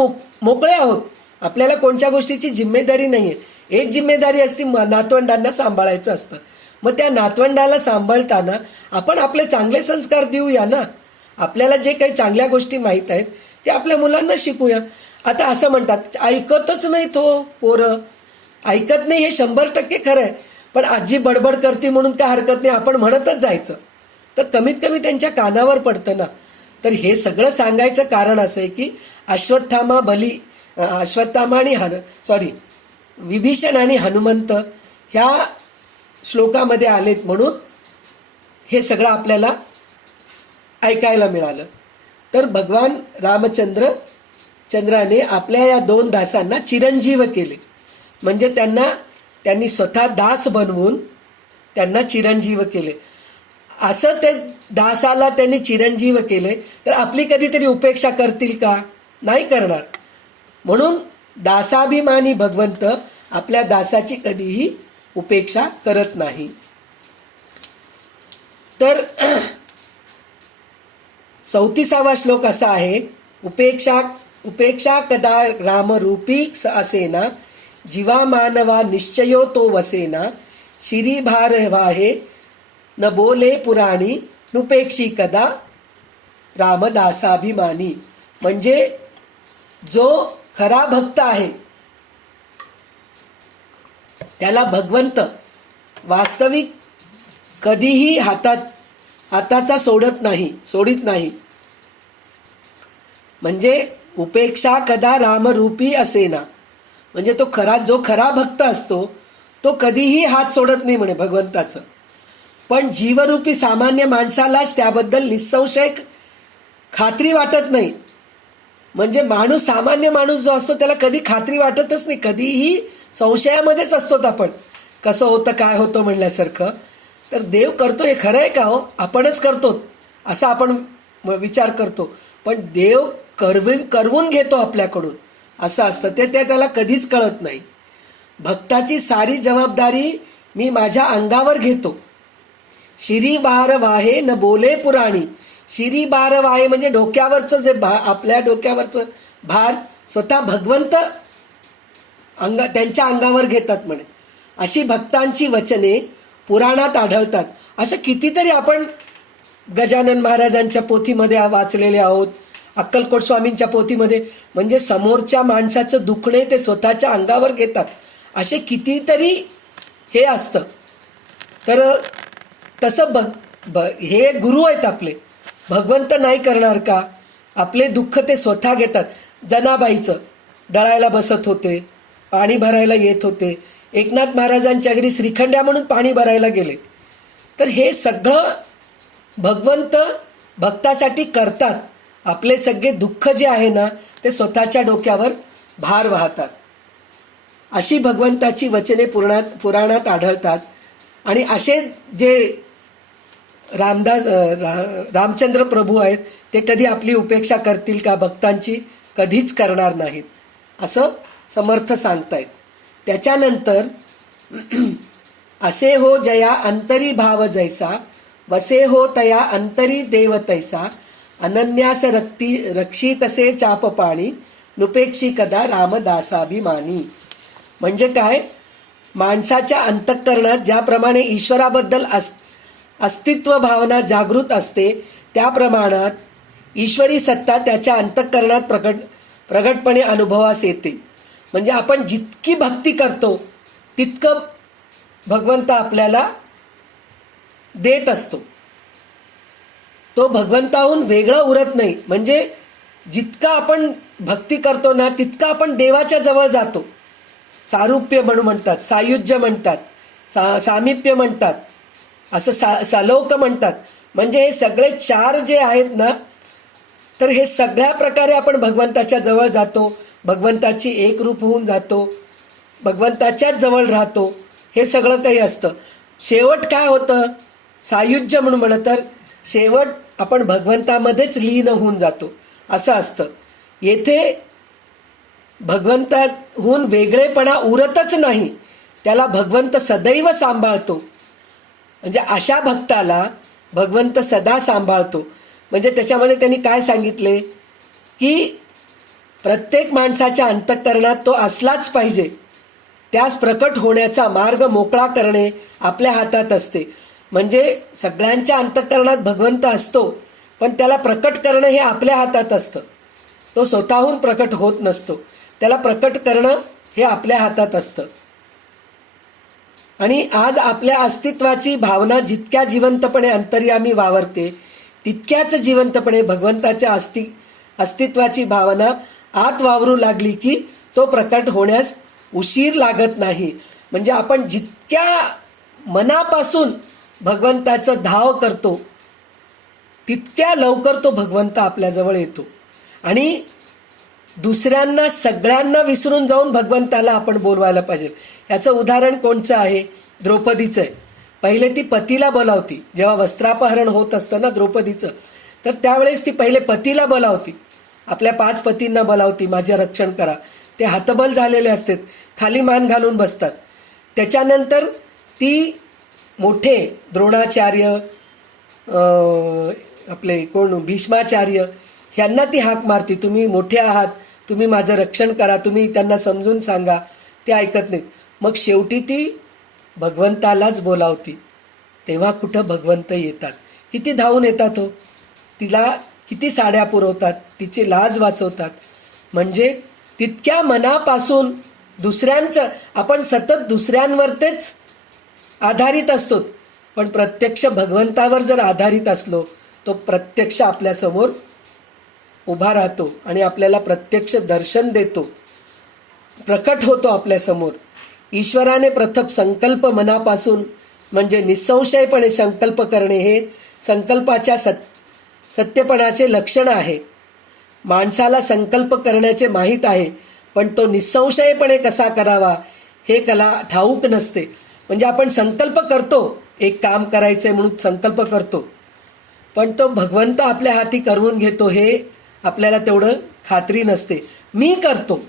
मोकळे आहोत. आपल्याला कोणत्या गोष्टीची जिम्मेदारी नाही आहे. एक जिम्मेदारी असती नातवंडांना सांभाळायचं असतं. मग त्या नातवंडाला सांभाळताना आपण आपले चांगले संस्कार देऊया ना. आपल्याला जे काही चांगल्या गोष्टी माहीत आहेत ते आपल्या मुलांना शिकूया. आता असं म्हणतात ऐकतच नाही तो पोरं, ऐकत नाही हे 100% खरं आहे. पण आजी बडबड करते म्हणून काय हरकत नाही आपण म्हणतच जायचं, तर कमीत कमी त्यांच्या कानावर पडतं ना. तर हे सगळं सांगायचं कारण असं आहे की अश्वत्थामा आणि विभीषण आणि हनुमंत ह्या श्लोकामध्ये आलेत म्हणून हे सगळं आपल्याला ऐकायला मिळालं. तर भगवान रामचंद्राने आपल्या या 2 दासांना चिरंजीव केले. म्हणजे त्यांनी स्वतः दास बनवून त्यांना चिरंजीव केले. असं ते दासाला त्यांनी चिरंजीव केले तर आपली कधीतरी उपेक्षा करतील का? नाही करणार. म्हणून दासाभिमानी भगवंत आपल्या दासाची कधीही उपेक्षा करत नाही. तर 34वा श्लोक असा आहे, उपेक्षा कदा रामरूपी असेना जीवा मानवा निश्चयो तो वसेना शिरीभार वाहे न बोले पुराणी नुपेक्षी कदा रामदासाभिमानी. म्हणजे जो खरा भक्त आहे त्याला भगवंत वास्तविक कधीही हाताचा सोडित नाही. म्हणजे उपेक्षा कदा रामरूपी असेना, म्हणजे जो खरा भक्त असतो तो कधीही हात सोडत नाही म्हणे भगवंताचं. पण जीवरूपी सामान्य माणसालाच त्याबद्दल निसंशय खात्री वाटत नाही. म्हणजे सामान्य माणूस जो असतो त्याला कधी खात्री वाटतच नाही, कधीही संशयामध्येच असतो आपण, कसं होतं काय होतं म्हणल्यासारखं. तर देव करतो हे खरं आहे का हो? आपणच करतो असा आपण विचार करतो, पण देव करवून घेतो आपल्याकडून असं असतं. ते त्याला कधीच कळत नाही. भक्ताची सारी जबाबदारी मी माझ्या अंगावर घेतो. शिरी बार वाहे न बोले पुराणी. शिरी बार वाहे म्हणजे डोक्यावरचं जे आपल्या डोक्यावरचं भार स्वतः भगवंत त्यांच्या अंगावर घेतात म्हणे. अशी भक्तांची वचने पुराणात आढळतात. असं कितीतरी आपण गजानन महाराजांच्या पोथीमध्ये वाचलेले आहोत, अक्कलकोट स्वामींच्या पोथीमध्ये. म्हणजे समोरच्या माणसाचं दुखणे ते स्वतःच्या अंगावर घेतात, असे कितीतरी हे असतं. तर तसं हे गुरु आहेत आपले. भगवंत नाही करणार का? आपले दुःख ते स्वतः घेतात. जनाबाईचं दळायला बसत होते, पाणी भरायला येत होते, एकनाथ महाराजांच्या घरी श्रीखंड्या म्हणून पाणी भरायला गेले. तर हे सगळं भगवंत भक्तासाठी करतात. आपले सगळे दुःख जे आहे ना ते स्वतःच्या डोक्यावर भार वाहतात. अशी भगवंताची वचने पुराणात आढळतात. आणि असे जे रामचंद्र प्रभू आहेत ते कधी आपली उपेक्षा करतील का? भक्तांची कधीच करणार नाहीत असं समर्थ सांगतायत. त्याच्यानंतर असे हो जया अंतरी भाव जैसा, वसे हो तया अंतरी देव तैसा, अनन्यास रक्षी तसे चाप पाणी, नुपेक्षी कदा रामदासाभिमानी. म्हणजे काय? माणसाच्या अंतःकरणात ज्याप्रमाणे ईश्वराबद्दल अस्तित्व भावना जागृत असते त्या प्रमाणात ईश्वरी सत्ता त्याच्या अंतःकरणात प्रगटपणे अनुभवास येते. म्हणजे आपण जितकी भक्ती करतो तितकं भगवंत आपल्याला देत असतो. तो भगवंताहून वेगळा उरत नाही. म्हणजे जितका आपण भक्ती करतो ना तितका आपण देवाच्या जवळ जातो. सारूप्य म्हणतात, सायुज्य म्हणतात, सामिप्य म्हणतात, असं सलोक म्हणतात. म्हणजे हे सगळे चार जे आहेत ना, तर हे सगळ्या प्रकारे आपण भगवंताच्या जवळ जातो, भगवंताची एकरूप होऊन जातो, भगवंताच्याच जवळ राहतो. हे सगळं काही असतं. शेवट काय होतं? सायुज्य म्हणलं तर शेवट आपण भगवंतामध्येच लीन होऊन जातो असं असतं. येथे भगवंताहून वेगळेपणा उरतच नाही, त्याला भगवंत सदैव सांभाळतो. म्हणजे अशा भक्ताला भगवंत सदा सांभाळतो. म्हणजे त्याच्यामध्ये त्यांनी काय सांगितले की प्रत्येक माणसाच्या अंतःकरणात तो असलाच पाहिजे. त्यास प्रकट होण्याचा मार्ग मोकळा करणे आपल्या हातात असते. म्हणजे सगळ्यांच्या अंतःकरणात भगवंत असतो, पण त्याला प्रकट करणं हे आपल्या हातात असतं. तो स्वतःहून प्रकट होत नसतो, त्याला प्रकट करणं हे आपल्या हातात असतं. आणि आज आपल्या अस्तित्वाची भावना जितक्या जिवंतपणे अंतर्यामी वावरते तितक्याच जिवंतपणे भगवंताच्या अस्तित्वाची भावना आत वावरू लागली की तो प्रकट होण्यास उशीर लागत नाही. म्हणजे आपण जितक्या मनापासून भगवंताचं धाव करतो तितक्या लवकर तो भगवंत आपल्याजवळ येतो. आणि दुसऱ्यांना सगळ्यांना विसरून जाऊन भगवंताला आपण बोलवायला पाहिजे. याचं उदाहरण कोणचं आहे? द्रौपदीचं आहे. पहिले ती पतीला बोलावती. जेव्हा वस्त्रापहरण होत असतं ना द्रौपदीचं, तर त्यावेळेस ती पहिले पतीला बोलावती, आपल्या 5 पतींना बोलावती, माझे रक्षण करा. ते हतबल झालेले असतात, खाली मान घालून बसतात. त्याच्यानंतर ती मोठे द्रोणाचार्य, आपले कोण भीष्माचार्य, ह्यांना ती हाक मारती, तुम्ही मोठे आहात, तुम्ही माझं रक्षण करा, तुम्ही त्यांना समजून सांगा. ते ऐकत नाहीत. मग शेवटी ती भगवंतालाच बोलावती. तेव्हा कुठं भगवंत येतात. किती धावून येतात हो, तिला किती साड्या पुरवतात, तिची लाज वाचवतात. म्हणजे तितक्या मनापासून दुसऱ्यांचं, आपण सतत दुसऱ्यांवरतीच आधारित असतो, पण प्रत्यक्ष भगवंतावर जर आधारित असलो तो प्रत्यक्ष आपल्यासमोर उभा राहतो आणि आपल्याला प्रत्यक्ष दर्शन देतो, प्रकट होतो आपल्यासमोर. ईश्वराने प्रथम संकल्प मनापासून म्हणजे निसंशयपणे संकल्प करणे हे संकल्पाच्या सत्यपणाचे लक्षण आहे. माणसाला संकल्प करण्याचे माहीत आहे, पण तो निसंशयपणे कसा करावा हे कला ठाऊक नसते. म्हणजे आपण संकल्प करतो, एक काम करायचंय म्हणून संकल्प करतो, पण तो भगवंत आपल्या हाती करवून घेतो हे आपल्याला तेवढं खात्री नसते. मी करतो,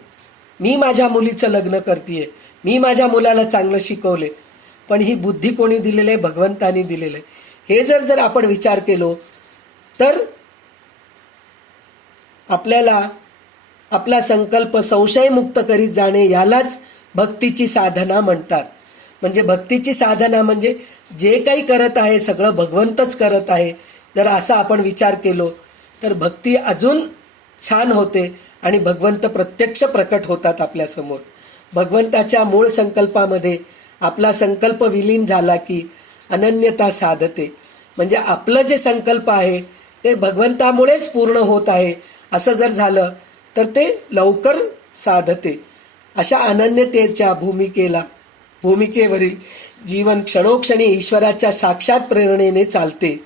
मी माझ्या मुलीचं लग्न करतेय, मी माझ्या मुलाला चांगलं शिकवले, पण ही बुद्धी कोणी दिलेली आहे? भगवंतानी दिलेलं आहे. हे जर आपण विचार केलो तर आपल्याला आपला संकल्प संशयमुक्त करीत जाणे यालाच भक्तीची साधना म्हणतात. म्हणजे भक्तीची साधना म्हणजे जे काही करत आहे सगळं भगवंतच करत आहे. जर असा आपण विचार केलो तर भक्ती अजून छान होते आणि भगवंत प्रत्यक्ष प्रकट होतात आपल्यासमोर. भगवंताच्या मूळ संकल्पामध्ये आपला संकल्प विलीन झाला की अनन्यता साधते. म्हणजे आपलं जे संकल्प आहे ते भगवंतामुळेच पूर्ण होत आहे असं जर झालं तर ते लवकर साधते. अशा अनन्यतेच्या भूमिकेवरील जीवन क्षणोक्षणी ईश्वराच्या साक्षात प्रेरणेने चालते.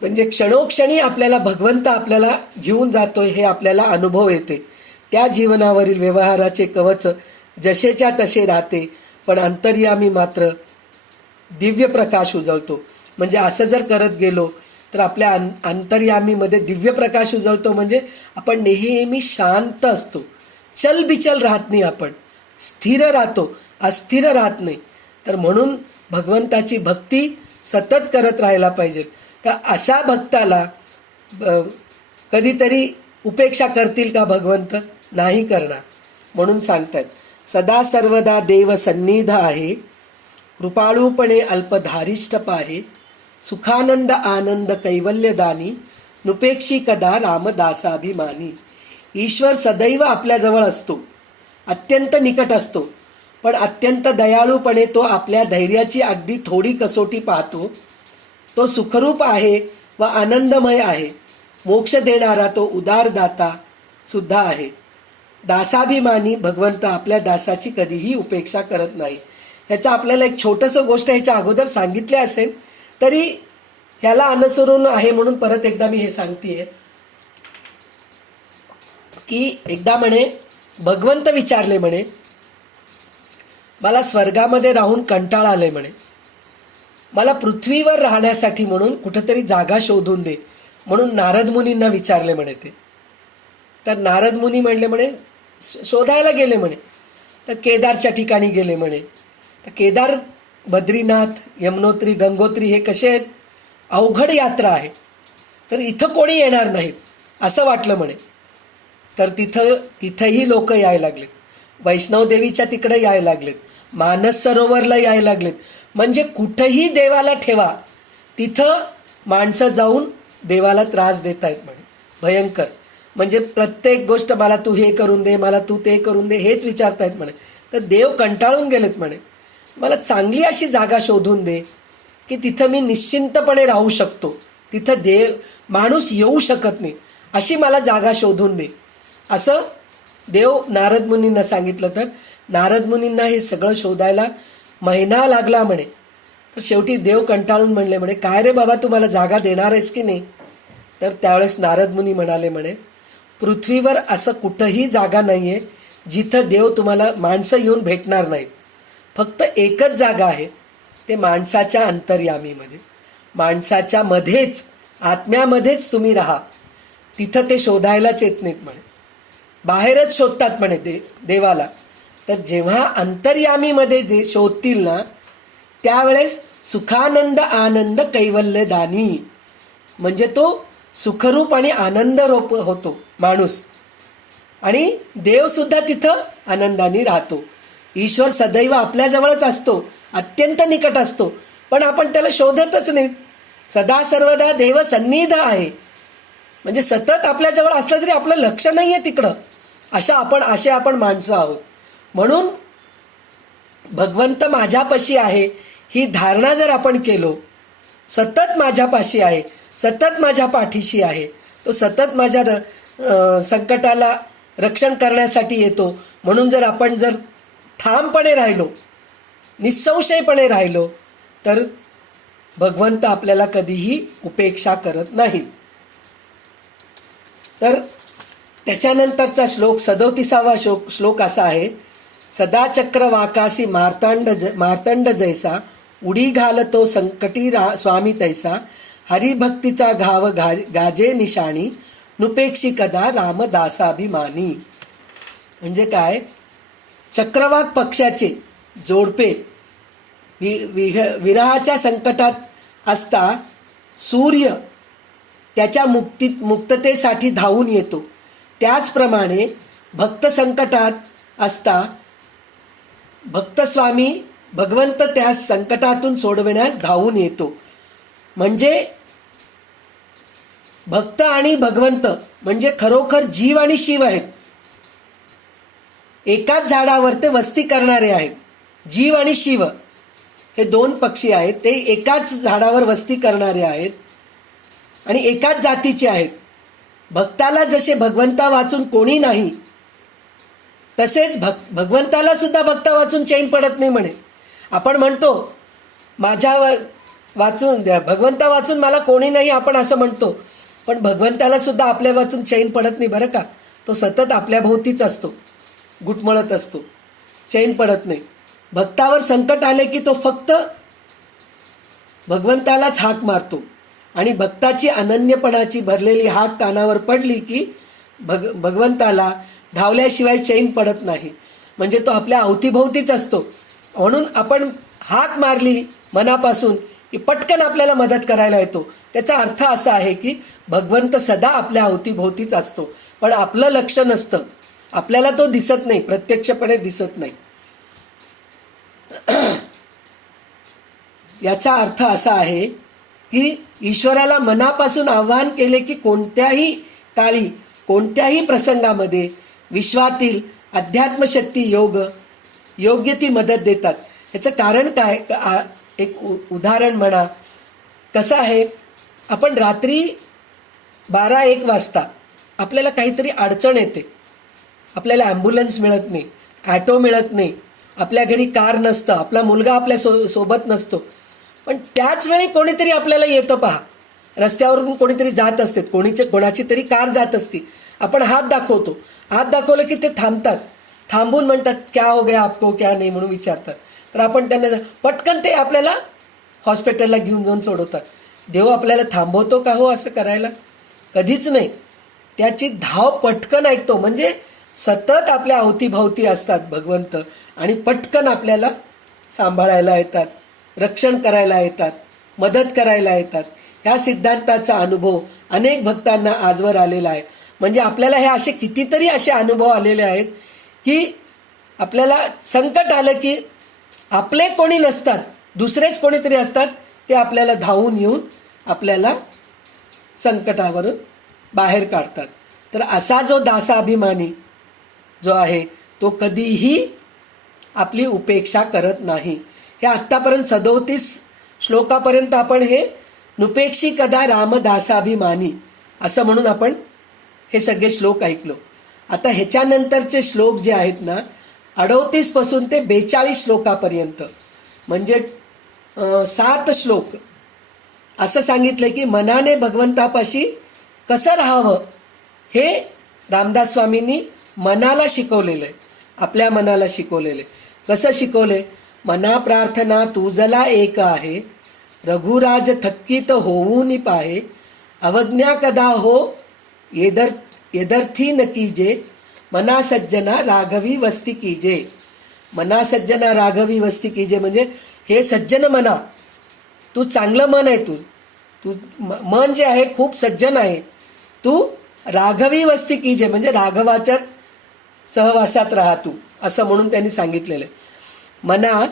म्हणजे क्षणोक्षणी आपल्याला भगवंत आपल्याला घेऊन जातोय हे आपल्याला अनुभव येते. त्या जीवनावरील व्यवहाराचे कवच जसेच्या तसे राहते, पण अंतर्यामी मात्र दिव्य प्रकाश उजळतो. म्हणजे असं जर करत गेलो तर आपल्या अंतर्यामीमध्ये दिव्य प्रकाश उजळतो. म्हणजे आपण नेहमी शांत असतो, चलबिचल राहत नाही, आपण स्थिर राहतो, अस्थिर राहत नाही. तर म्हणून भगवंताची भक्ती सतत करत राहायला पाहिजे. तर अशा भक्ताला कधीतरी उपेक्षा करतील का भगवंत? नाही करणार. म्हणून सांगतात, सदा सर्वदा देव सन्निध आहे, कृपाळूपणे अल्पधारिष्ठ पाहे, सुखानंद आनंद कैवल्यदानी, नुपेक्षी कदा रामदासाभिमानी. ईश्वर सदैव आपल्याजवळ असतो, अत्यंत निकट असतो, पण अत्यंत दयाळूपणे तो आपल्या धैर्याची अगदी थोडी कसोटी पाहतो. तो सुखरूप आहे व आनंदमय आहे. मोक्ष देणारा तो उदारदाता सुद्धा आहे. दासाभिमानी भगवंत आपल्या दासाची कधीही उपेक्षा करत नाही. ह्याचं आपल्याला एक छोटंसं गोष्ट ह्याच्या अगोदर सांगितले असेल तरी ह्याला अनुसरून आहे म्हणून परत एकदा मी हे सांगतेय की एकदा म्हणे भगवंत विचारले, म्हणे मला स्वर्गामध्ये राहून कंटाळा आले, म्हणे मला पृथ्वीवर राहण्यासाठी म्हणून कुठेतरी जागा शोधून दे म्हणून नारद मुनींना विचारले म्हणे ते. तर नारद मुनी म्हणले म्हणे शोधायला गेले म्हणे. तर केदारच्या ठिकाणी गेले म्हणे. तर केदार, बद्रीनाथ, यमुनोत्री, गंगोत्री हे कसे आहेत? अवघड यात्रा आहे. तर इथं कोणी येणार नाहीत असं वाटलं म्हणे. तर तिथंही लोक यायला लागलेत. वैष्णवदेवीच्या तिकडे यायला लागलेत, मानस सरोवरला यायला लागलेत. म्हणजे कुठंही देवाला ठेवा तिथं माणसं जाऊन देवाला त्रास देत आहेत म्हणे, भयंकर. म्हणजे प्रत्येक गोष्ट मला तू हे करून दे, मला तू ते करून दे, हेच विचारतायत म्हणे. तर देव कंटाळून गेलेत म्हणे, मला चांगली अशी जागा शोधून दे की तिथं मी निश्चिंतपणे राहू शकतो, तिथं माणूस येऊ शकत नाही, अशी मला जागा शोधून दे, असं देव नारद मुनींना सांगितलं. तर नारद मुनींना हे सगळं शोधायला महिना लागला म्हणे. तर शेवटी देव कंटाळून म्हणले म्हणे, काय रे बाबा, तू मला जागा देणार आहेस की नाही? तर त्यावेळेस नारद मुनी म्हणाले म्हणे, पृथ्वीवर असं कुठंही जागा नाही आहे जिथं देव तुम्हाला माणसं येऊन भेटणार नाहीत. फक्त एकच जागा आहे, ते माणसाच्या अंतर्यामीमध्ये, माणसाच्या मध्येच, आत्म्यामध्येच तुम्ही राहा. तिथं ते शोधायलाच येत नाहीत म्हणे, बाहेरच शोधतात म्हणे देवाला. तर जेव्हा अंतर्यामीमध्ये जे शोधतील ना त्यावेळेस सुखानंद आनंद कैवल्यदानी, म्हणजे तो सुखरूप आणि आनंदरूप होतो माणूस, आणि देवसुद्धा तिथं आनंदाने राहतो. ईश्वर सदैव आपल्याजवळच असतो, अत्यंत निकट असतो, पण आपण त्याला शोधतच नाही. सदा सर्वदा देव सन्निध आहे, म्हणजे सतत आपल्याजवळ असलं तरी आपलं लक्ष नाही आहे तिकडं. असे आपण माणसं आहोत. म्हणून भगवंत माझ्यापाशी आहे ही धारणा जर आपण केलो, सतत माझ्यापाशी आहे, सतत माझ्या पाठीशी आहे, तो सतत माझ्या संकटाला रक्षण करण्यासाठी येतो, म्हणून जर आपण ठामपणे राहिलो, निसंशयपणे राहिलो, तर भगवंत आपल्याला कधीही उपेक्षा करत नाही. तर त्याच्यानंतरचा श्लोक 37वा श्लोक असा आहे, सदा चक्र वाकासी मार्तंड जैसा, उडी घालतो संकटी स्वामी तैसा, हरिभक्तीचा घाव गाजे निशाणी, नुपेक्षी कदा रामदासाभिमानी. म्हणजे काय? चक्रवाक पक्षाचे जोडपे विरहाच्या संकटात असता सूर्य त्याच्या मुक्ततेसाठी धावून येतो, त्याचप्रमाणे भक्त संकटात असता भक्तस्वामी भगवंत त्या संकटातून सोडविण्यास धावून येतो. म्हणजे भक्त आणि भगवंत म्हणजे खरोखर जीव आणि शिव आहेत. एकाच झाडावर ते वस्ती करणारे आहेत. जीव आणि शिव हे दोन पक्षी आहेत, ते एकाच झाडावर वस्ती करणारे आहेत आणि एकाच जातीचे आहेत. भक्ताला जसे भगवंता वाचून कोणी नाही, तसेच भगवंताला सुद्धा भक्ता वाचून चैन पडत नाही म्हणे. आपण म्हणतो माझ्या वाचून भगवंता वाचून मला कोणी नाही आपण असं म्हणतो, पण भगवंताला सुद्धा आपल्या वाचून चैन पडत नाही बरं का. तो सतत आपल्या भोवतीच असतो, घुटमळत असतो. चैन पडत नाही. भक्तावर संकट आले की तो फक्त भगवंतालाच हाक मारतो आणि भक्ताची अनन्यपणाची भरलेली हाक कानावर पडली की भगवंताला धावल्याशिवाय चैन पडत नाही. म्हणजे तो आपल्या अवतीभोवतीच असतो. म्हणून आपण हाक मारली मनापासून की पटकन आपल्याला मदत करायला येतो. त्याचा अर्थ असा आहे की भगवंत सदा आपल्या अवतीभोवतीच असतो, पण आपलं लक्ष नसतं, आपल्याला तो दिसत नाही, प्रत्यक्षपणे दिसत नाही. याचा अर्थ असा आहे की ईश्वराला मनापासून आवाहन केले की कोणत्याही काळी कोणत्याही प्रसंगामध्ये विश्वातील अध्यात्मशक्ती योग्य ती मदत देतात. याचं कारण काय? एक उदाहरण म्हणा. कसं आहे, आपण रात्री 12-1 वाजता आपल्याला काहीतरी अडचण येते, आपल्याला ॲम्ब्युलन्स मिळत नाही, ॲटो मिळत नाही, आपल्या घरी कार नसतं, आपला मुलगा आपल्या सोबत नसतो, पण त्याच वेळी कोणीतरी आपल्याला येतं पहा. रस्त्यावरून कोणीतरी जात असते, कोणाची तरी कार जात असती, आपण हात दाखवतो, हात दाखवलं की ते थांबतात, थांबून म्हणतात क्या हो गया आपको, क्या नाही म्हणून विचारतात. तर आपण त्यांना पटकन ते आपल्याला हॉस्पिटलला घेऊन जाऊन सोडवतात. देव आपल्याला थांबवतो का हो असं करायला? कधीच नाही. त्याची धाव पटकन ऐकतो. म्हणजे सतत आपल्या अवतीभवती असतात भगवंत आणि पटकन आपल्याला सांभाळायला येतात, रक्षण करायला येतात, मदत करायला येतात. ह्या सिद्धांताचा अनुभव अनेक भक्तांना आजवर आलेला आहे. म्हणजे आपल्याला हे असे कितीतरी असे अनुभव आलेले आहेत की आपल्याला संकट आलं की आपले कोणी नसतात, दुसरेच कोणीतरी असतात, ते आपल्याला धावून येऊन आपल्याला संकटावरून बाहेर काढतात. तर असा जो दासाभिमानी जो आहे तो कधीही आपली उपेक्षा करत नाही. हे आत्तापर्यंत 37 श्लोकापर्यंत आपण हे नुपेक्षी कदा रामदासाभिमानी असं म्हणून आपण हे सगळे श्लोक ऐकलो. आता ह्याच्यानंतरचे श्लोक जे आहेत ना, 38 पासून ते 42 श्लोकापर्यंत म्हणजे 7 श्लोक असं सांगितलं की मनाने भगवंतापाशी कसं राहावं हे रामदास स्वामींनी मनाला शिकवलेलं आहे, आपल्या मनाला शिकवलेलं आहे. कसं शिकवले? मना प्रार्थना तुझला एक आहे, रघुराज थक्कीत होऊन पाहे, अवज्ञा कदा हो येदर्थी न कीजे, मना सज्जना राघवी वस्ती कीजे. मना सज्जना राघवी वस्ती कीजे म्हणजे हे सज्जन मना, तू चांगलं मन आहे, तू मन जे आहे खूप सज्जन आहे, तू राघवी वस्ती कीजे म्हणजे राघवाच्या सहवासात राहा तू, असं म्हणून त्यांनी सांगितलेलं आहे. मना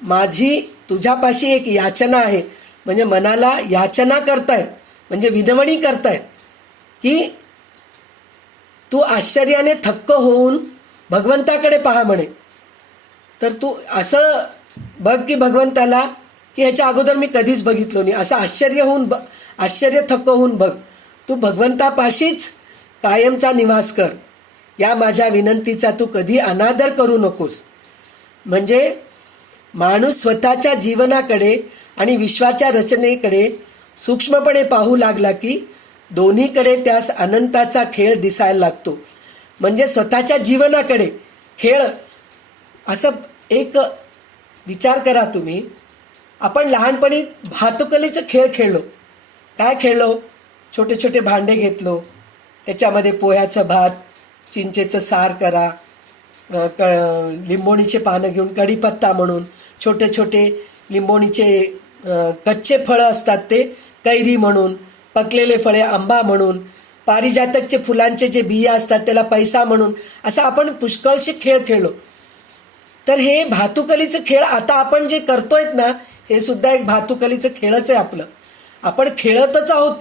माझी तुझ्यापाशी एक याचना आहे, म्हणजे मनाला याचना करतायत म्हणजे विनवणी करतायत की तू आश्चर्याने थक्क होऊन भगवंताकडे पहा म्हणे. तर तू असं बघ की भगवंताला की ह्याच्या अगोदर मी कधीच बघितलो नाही, असं आश्चर्य थक्क होऊन बघ. तू भगवंतापाशीच कायमचा निवास कर. या माझ्या विनंतीचा तू कधी अनादर करू नकोस. म्हणजे माणूस स्वतःच्या जीवनाकडे आणि विश्वाच्या रचनेकडे सूक्ष्मपणे पाहू लागला की दोन्हीकडे त्यास अनंताचा खेळ दिसायला लागतो. म्हणजे स्वतःच्या जीवनाकडे खेळ असं एक विचार करा तुम्ही. आपण लहानपणी भातुकलीचं खेळ खेळलो. काय खेळलो? छोटे छोटे भांडे घेतलो, त्याच्यामध्ये पोह्याचं भात, चिंचेचं सार करा, लिंबोणीचे पानं घेऊन कढीपत्ता म्हणून, छोटे छोटे लिंबोणीचे कच्चे फळं असतात ते कैरी म्हणून, पकलेले फळे आंबा म्हणून, पारिजातकचे फुलांचे जे बिया असतात त्याला पैसा म्हणून, असं आपण पुष्कळसे खेळ खेळलो. तर हे भातुकलीचं खेळ आता आपण जे करतोय ना, हे सुद्धा एक भातुकलीचं खेळच आहे आपलं. आपण खेळतच आहोत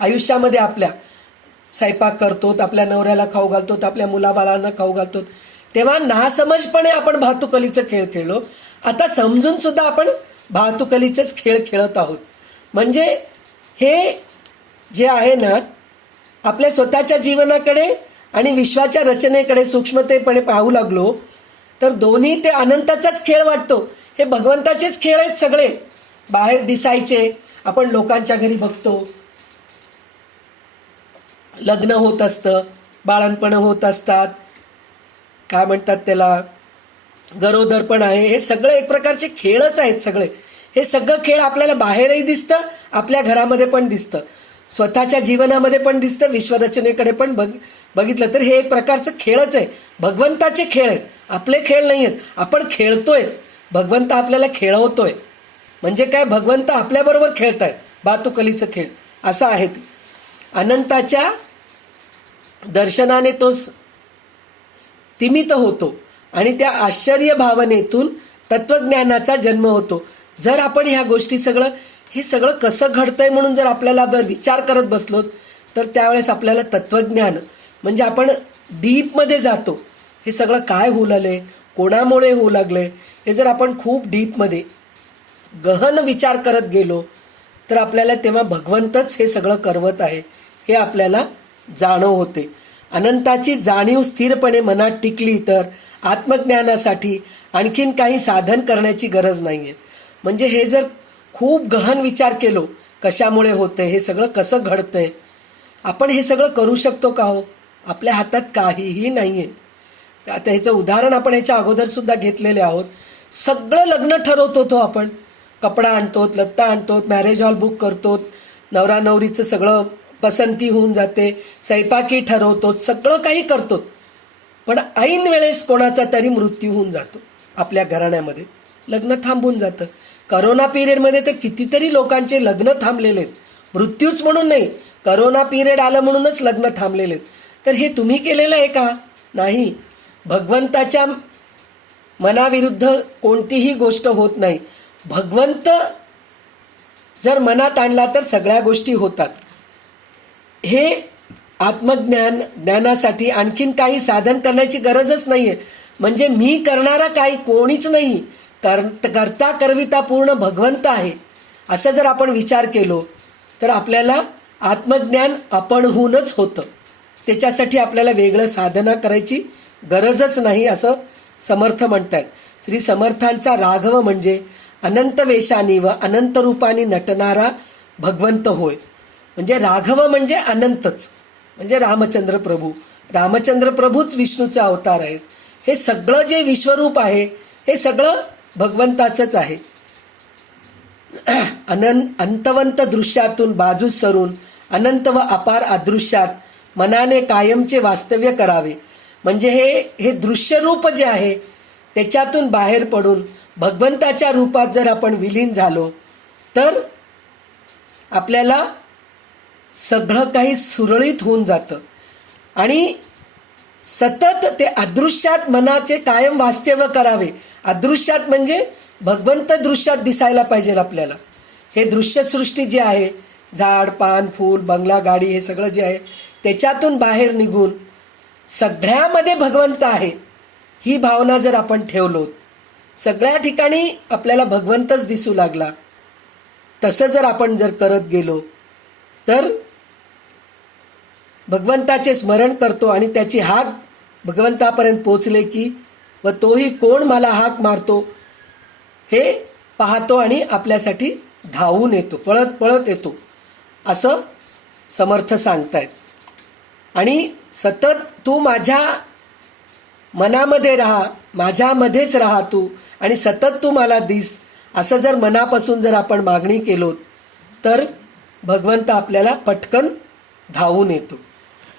आयुष्यामध्ये. आपल्या स्वयंपाक करतो, आपल्या नवऱ्याला खाऊ घालतो, आपल्या मुलाबाळांना खाऊ घालतो. तेव्हा नासमजपणे आपण भातुकलीचं खेळ खेळलो. आता समजून सुद्धा आपण भातुकलीचेच खेळ खेळत आहोत. म्हणजे हे जे आहे ना, आपल्या स्वतःच्या जीवनाकडे आणि विश्वाच्या रचनेकडे सूक्ष्मतेपणे पाहू लागलो तर दोन्ही ते अनंताचाच खेळ वाटतो. हे भगवंताचेच खेळ आहेत सगळे. बाहेर दिसायचे आपण लोकांच्या घरी बघतो, लग्न होत असतं, बाळणपणं होत असतात, काय म्हणतात त्याला, गरोदर पण आहे, हे सगळे एक प्रकारचे खेळच आहेत सगळे. हे सगळं खेळ आपल्याला बाहेरही दिसतं, आपल्या घरामध्ये पण दिसतं, स्वतःच्या जीवनामध्ये पण दिसतं, विश्वरचनेकडे पण बघितलं तर हे एक प्रकारचं खेळच आहे. भगवंताचे खेळ आहेत, आपले खेळ नाही आहेत. आपण खेळतोय, भगवंत आपल्याला खेळवतोय. म्हणजे काय, भगवंत आपल्याबरोबर खेळतायत, बातुकलीचं खेळ असं आहे ते. अनंताच्या दर्शनाने तो स्तिमित होतो आणि त्या आश्चर्य भावनेतून तत्वज्ञानाचा जन्म होतो. जर आपण ह्या गोष्टी हे सगळं कसं घडतंय म्हणून जर आपल्याला विचार करत बसलो तर त्यावेळेस आपल्याला तत्वज्ञान म्हणजे आपण डीपमध्ये जातो. हे सगळं काय होऊ लागले, कोणामुळे होऊ लागले, हे जर आपण खूप डीपमध्ये गहन विचार करत गेलो तर आपल्याला तेव्हा भगवंतच हे सगळं करवत आहे हे आपल्याला जाणव होते. अनंताची जाणीव स्थिरपणे मनात टिकली तर आत्मज्ञानासाठी आणखीन काही साधन करण्याची गरज नाही आहे. म्हणजे हे जर खूप गहन विचार केलो, कशामुळे होतंय, हे सगळं कसं घडतंय, आपण हे सगळं करू शकतो का हो? आपल्या हातात काहीही नाही आहे. आता ह्याचं उदाहरण आपण ह्याच्या अगोदर सुद्धा घेतलेले आहोत. सगळं लग्न ठरवत होतो आपण, कपडा आणतो, लत्ता आणतो, मॅरेज हॉल बुक करतो, नवरा नवरीचं सगळं पसंती होऊन जाते, स्वयंपाकी ठरवतो, सगळं काही करतो. पण ऐन वेळेस कोणाचा तरी मृत्यू होऊन जातो, आपल्या घराण्यामध्ये लग्न थांबून जातं. करोना पिरियडमध्ये तर कितीतरी लोकांचे लग्न थांबलेले आहेत, मृत्यूच म्हणून नाही, करोना पिरियड आलं म्हणूनच लग्न थांबलेले आहेत. तर हे तुम्ही केलेलं आहे का? नाही. भगवंताच्या मनाविरुद्ध कोणतीही गोष्ट होत नाही. भगवंत जर मनात आणला तर सगळ्या गोष्टी होतात. हे ज्ञानासाठी आणखीन काही साधन करण्याची गरजच नाही आहे. म्हणजे मी करणारा काही कोणीच नाही, करता करविता पूर्ण भगवंत आहे असं जर आपण विचार केलो तर आपल्याला आत्मज्ञान आपणहूनच होतं. त्याच्यासाठी आपल्याला वेगळं साधना करायची गरजच नाही असं समर्थ म्हणतात. श्री समर्थांचा राघव म्हणजे अनंत वेशानी व अनंत रूपानी नटणारा भगवंत होय. म्हणजे राघव म्हणजे अनंतच, म्हणजे रामचंद्र प्रभू. रामचंद्र प्रभूच विष्णूचा अवतार आहेत. हे सगळं जे विश्वरूप आहे हे सगळं भगवंताचंच आहे. अंतवंत दृश्यातून बाजूस सरून अनंत व अपार अदृश्यात मनाने कायमचे वास्तव्य करावे. म्हणजे हे दृश्यरूप जे आहे त्याच्यातून बाहेर पडून भगवंताच्या रूपात जर आपण विलीन झालो तर आपल्याला सगळं काही सुरळीत होऊन जातं. आणि सतत ते अदृश्यात मनाचे कायम वास्तव्य करावे. अदृश्यात म्हणजे भगवंत दृश्यात दिसायला पाहिजे आपल्याला. हे दृश्यसृष्टी जी आहे, झाड पान फूल बंगला गाडी हे सगळं जे आहे त्याच्यातून बाहेर निघून सगळ्यामध्ये भगवंत आहे ही भावना जर आपण ठेवलो, सगळ्या ठिकाणी आपल्याला भगवंतच दिसू लागला, तसं जर आपण करत गेलो तर भगवंताचे स्मरण करतो आणि त्याची हाक भगवंतापर्यंत पोचले की व तोही कोण मला हाक मारतो हे पाहतो आणि आपल्यासाठी धावून येतो, पळत पळत येतो असं समर्थ सांगतायत. आणि सतत तू माझ्या मनामध्ये राहा, माझ्यामध्येच राहा तू आणि सतत तू मला दिस असं जर मनापासून जर आपण मागणी केलो तर भगवंत आपल्याला पटकन धावून येतो.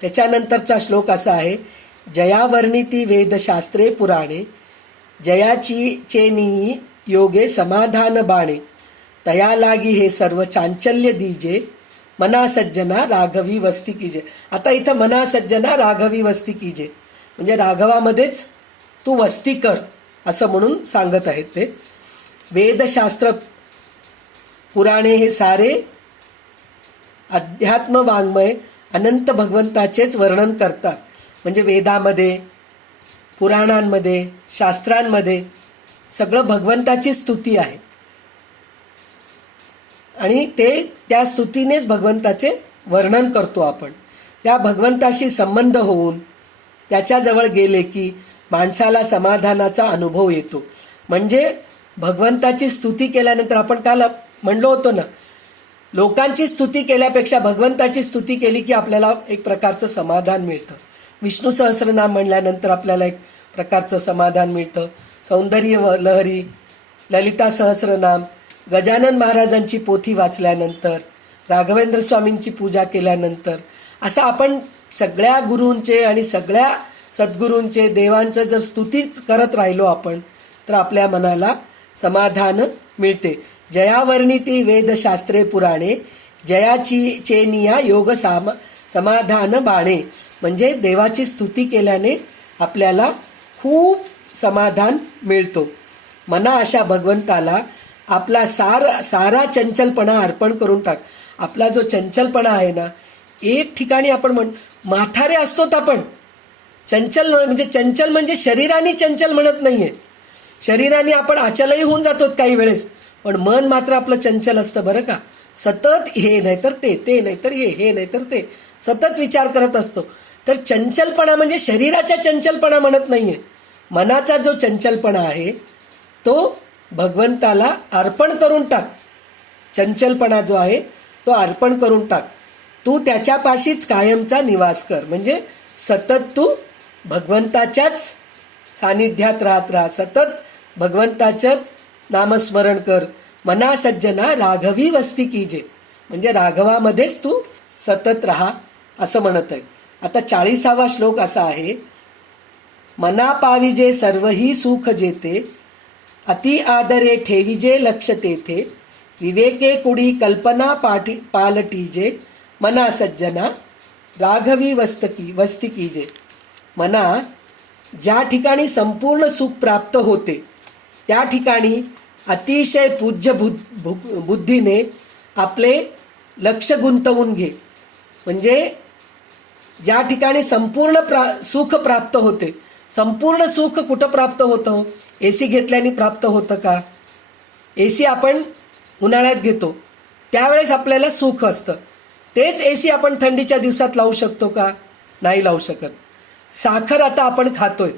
त्याच्यानंतरचा श्लोक असा आहे, जयावर्णिती वेदशास्त्रे पुराणे जयाची चेनी योगे समाधान बाणे तया लागी हे सर्व चांचल्य दीजे मना सज्जना राघवी वस्ती कीजे. आता इथं मना सज्जना राघवी वस्ती कीजे म्हणजे राघवामध्येच तू वस्ती कर असं म्हणून सांगत आहेत ते. वेदशास्त्र पुराणे हे सारे अध्यात्म वाङ्मय अनंत भगवंताचेच वर्णन करतात. म्हणजे वेदामध्ये पुराणांमध्ये शास्त्रांमध्ये सगळं भगवंताची स्तुती आहे आणि त्या स्तुतीनेच भगवंताचे वर्णन करतो आपण. त्या भगवंताशी संबंध होऊन त्याच्याजवळ गेले की माणसाला समाधानाचा अनुभव येतो. म्हणजे भगवंताची स्तुती केल्यानंतर आपण काल म्हणलो होतो ना, लोकांची स्तुती केल्यापेक्षा भगवंताची स्तुती केली की आपल्याला एक प्रकारचं समाधान मिळतं. विष्णू सहस्रनाम म्हणल्यानंतर आपल्याला एक प्रकारचं समाधान मिळतं. सौंदर्य लहरी, ललिता सहस्रनाम, गजानन महाराजांची पोथी वाचल्यानंतर, राघवेंद्र स्वामींची पूजा केल्यानंतर, असं आपण सगळ्या गुरूंचे आणि सगळ्या सद्गुरूंचे देवांचं जर स्तुती करत राहिलो आपण, तर आपल्या मनाला समाधान मिळते. जयावर्णिती वेदशास्त्रे पुराणे, जयाची चेनिया योग समाधान बाणे. म्हणजे देवाची स्तुती केल्याने आपल्याला खूप समाधान मिळतो. मना अशा भगवंताला आपला सारा चंचलपणा अर्पण करून टाक. आपला जो चंचलपणा आहे ना, एक ठिकाणी आपण म्हातारे असतोत आपण. चंचल म्हणजे चंचल म्हणजे शरीराने चंचल म्हणत नाहीये. शरीराने आपण अचलही होऊन जातो काही वेळेस, पण मन मात्र आपलं चंचल असतं बरं का. सतत हे नाहीतर ते नाहीतर हे नाहीतर ते, सतत विचार करत असतो. तर चंचलपणा म्हणजे शरीराचा चंचलपणा म्हणत नाहीये. मनाचा जो चंचलपणा आहे तो भगवंताला अर्पण करून टाक. चंचलपणा जो आहे तो अर्पण करून टाक. तू त्याच्यापाशीच कायमचा निवास कर. म्हणजे सतत तू भगवंताच्याच सानिध्यात राहा. सतत भगवंताच्याच नामस्मरण कर. मना सज्जना राघवी वस्ती कीजे. म्हणजे राघवामध्येच तू सतत राहा असं म्हणत आहे. आता 40वा श्लोक असा आहे, मना पाविजे सर्वही सुख जेते, अति आदरे ठेविजे लक्ष तेथे, विवेके कुडी कल्पना पालटीजे, मना सज्जना राघवी वस्ती कीजे. मना ज्या ठिकाणी संपूर्ण सुख प्राप्त होते त्या ठिकाणी अतिशय पूज्य बुद्धीने आपले लक्ष गुंतवून घे. म्हणजे ज्या ठिकाणी संपूर्ण सुख प्राप्त होते. संपूर्ण सुख कुठं प्राप्त होतं? AC घेतल्याने प्राप्त होतं का? AC आपण उन्हाळ्यात घेतो त्यावेळेस आपल्याला सुख असतं. तेच AC आपण थंडीच्या दिवसात लावू शकतो का? नाही लावू शकत. साखर आता आपण खातोय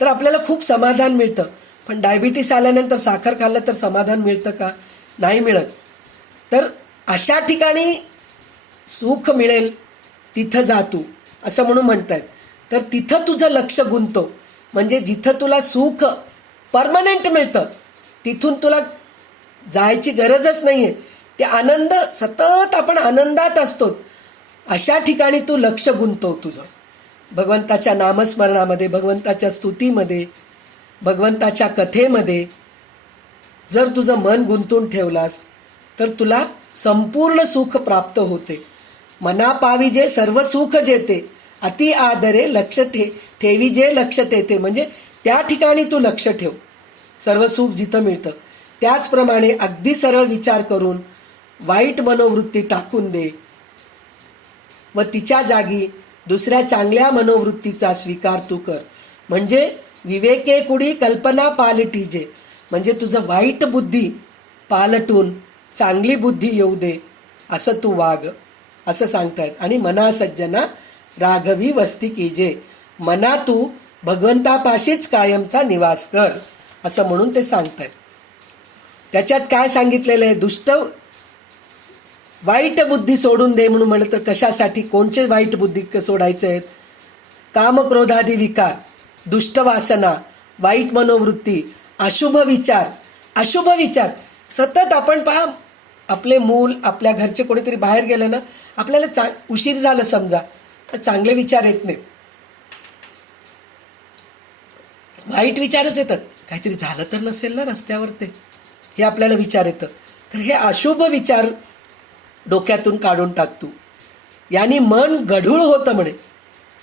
तर आपल्याला खूप समाधान मिळतं, पण डायबिटीस आल्यानंतर साखर खाल्लं तर समाधान मिळतं का? नाही मिळत. तर अशा ठिकाणी सुख मिळेल तिथं जा तू असं म्हणून म्हणतायत. तर तिथं तुझं लक्ष गुंतो. म्हणजे जिथं तुला सुख परमनंट मिळतं तिथून तुला जायची गरजच नाहीये. ते आनंद सतत आपण आनंदात असतो. अशा ठिकाणी तू लक्ष गुंतव तुझं भगवंताच्या नामस्मरणामध्ये, भगवंताच्या स्तुतीमध्ये, भगवंताच्या कथेमध्ये. जर तुझं मन गुंतून ठेवलास तर तुला संपूर्ण सुख प्राप्त होते. मना पाविजे सर्व सुख जेते, अति आदरे लक्ष ठेविजे लक्ष तेथे. म्हणजे त्या ठिकाणी तू लक्ष ठेव. सर्व सुख जिथं मिळतं त्याचप्रमाणे अगदी सरळ विचार करून वाईट मनोवृत्ती टाकून दे व तिच्या जागी दुसऱ्या चांगल्या मनोवृत्तीचा स्वीकार तू कर. म्हणजे विवेके कुडी कल्पना पालटीजे. म्हणजे तुझं वाईट बुद्धी पालटून चांगली बुद्धी येऊ दे असं तू वाग असं सांगतायत. आणि मना सज्जना राघवी वस्ती कीजे. मना तू भगवंतापाशीच कायमचा निवास कर असं म्हणून ते सांगतायत. त्याच्यात काय सांगितलेलं आहे? दुष्ट वाईट बुद्धी सोडून दे म्हणून म्हणलं तर कशासाठी? कोणचे वाईट बुद्धी सोडायचे आहेत? कामक्रोधादी विकार, दुष्ट वासना, वाईट मनोवृत्ती, अशुभ विचार. अशुभ विचार सतत आपण पहा, आपले मूल आपल्या घरचे कोणीतरी बाहेर गेलं ना, आपल्याला उशीर झालं समजा तर चांगले विचार येत नाहीत, वाईट विचारच येतात. काहीतरी झालं तर नसेल ना रस्त्यावर, ते हे आपल्याला विचार येतं. तर हे अशुभ विचार डोक्यातून काढून टाकतो. यानी मन गढूळ होतं म्हणे.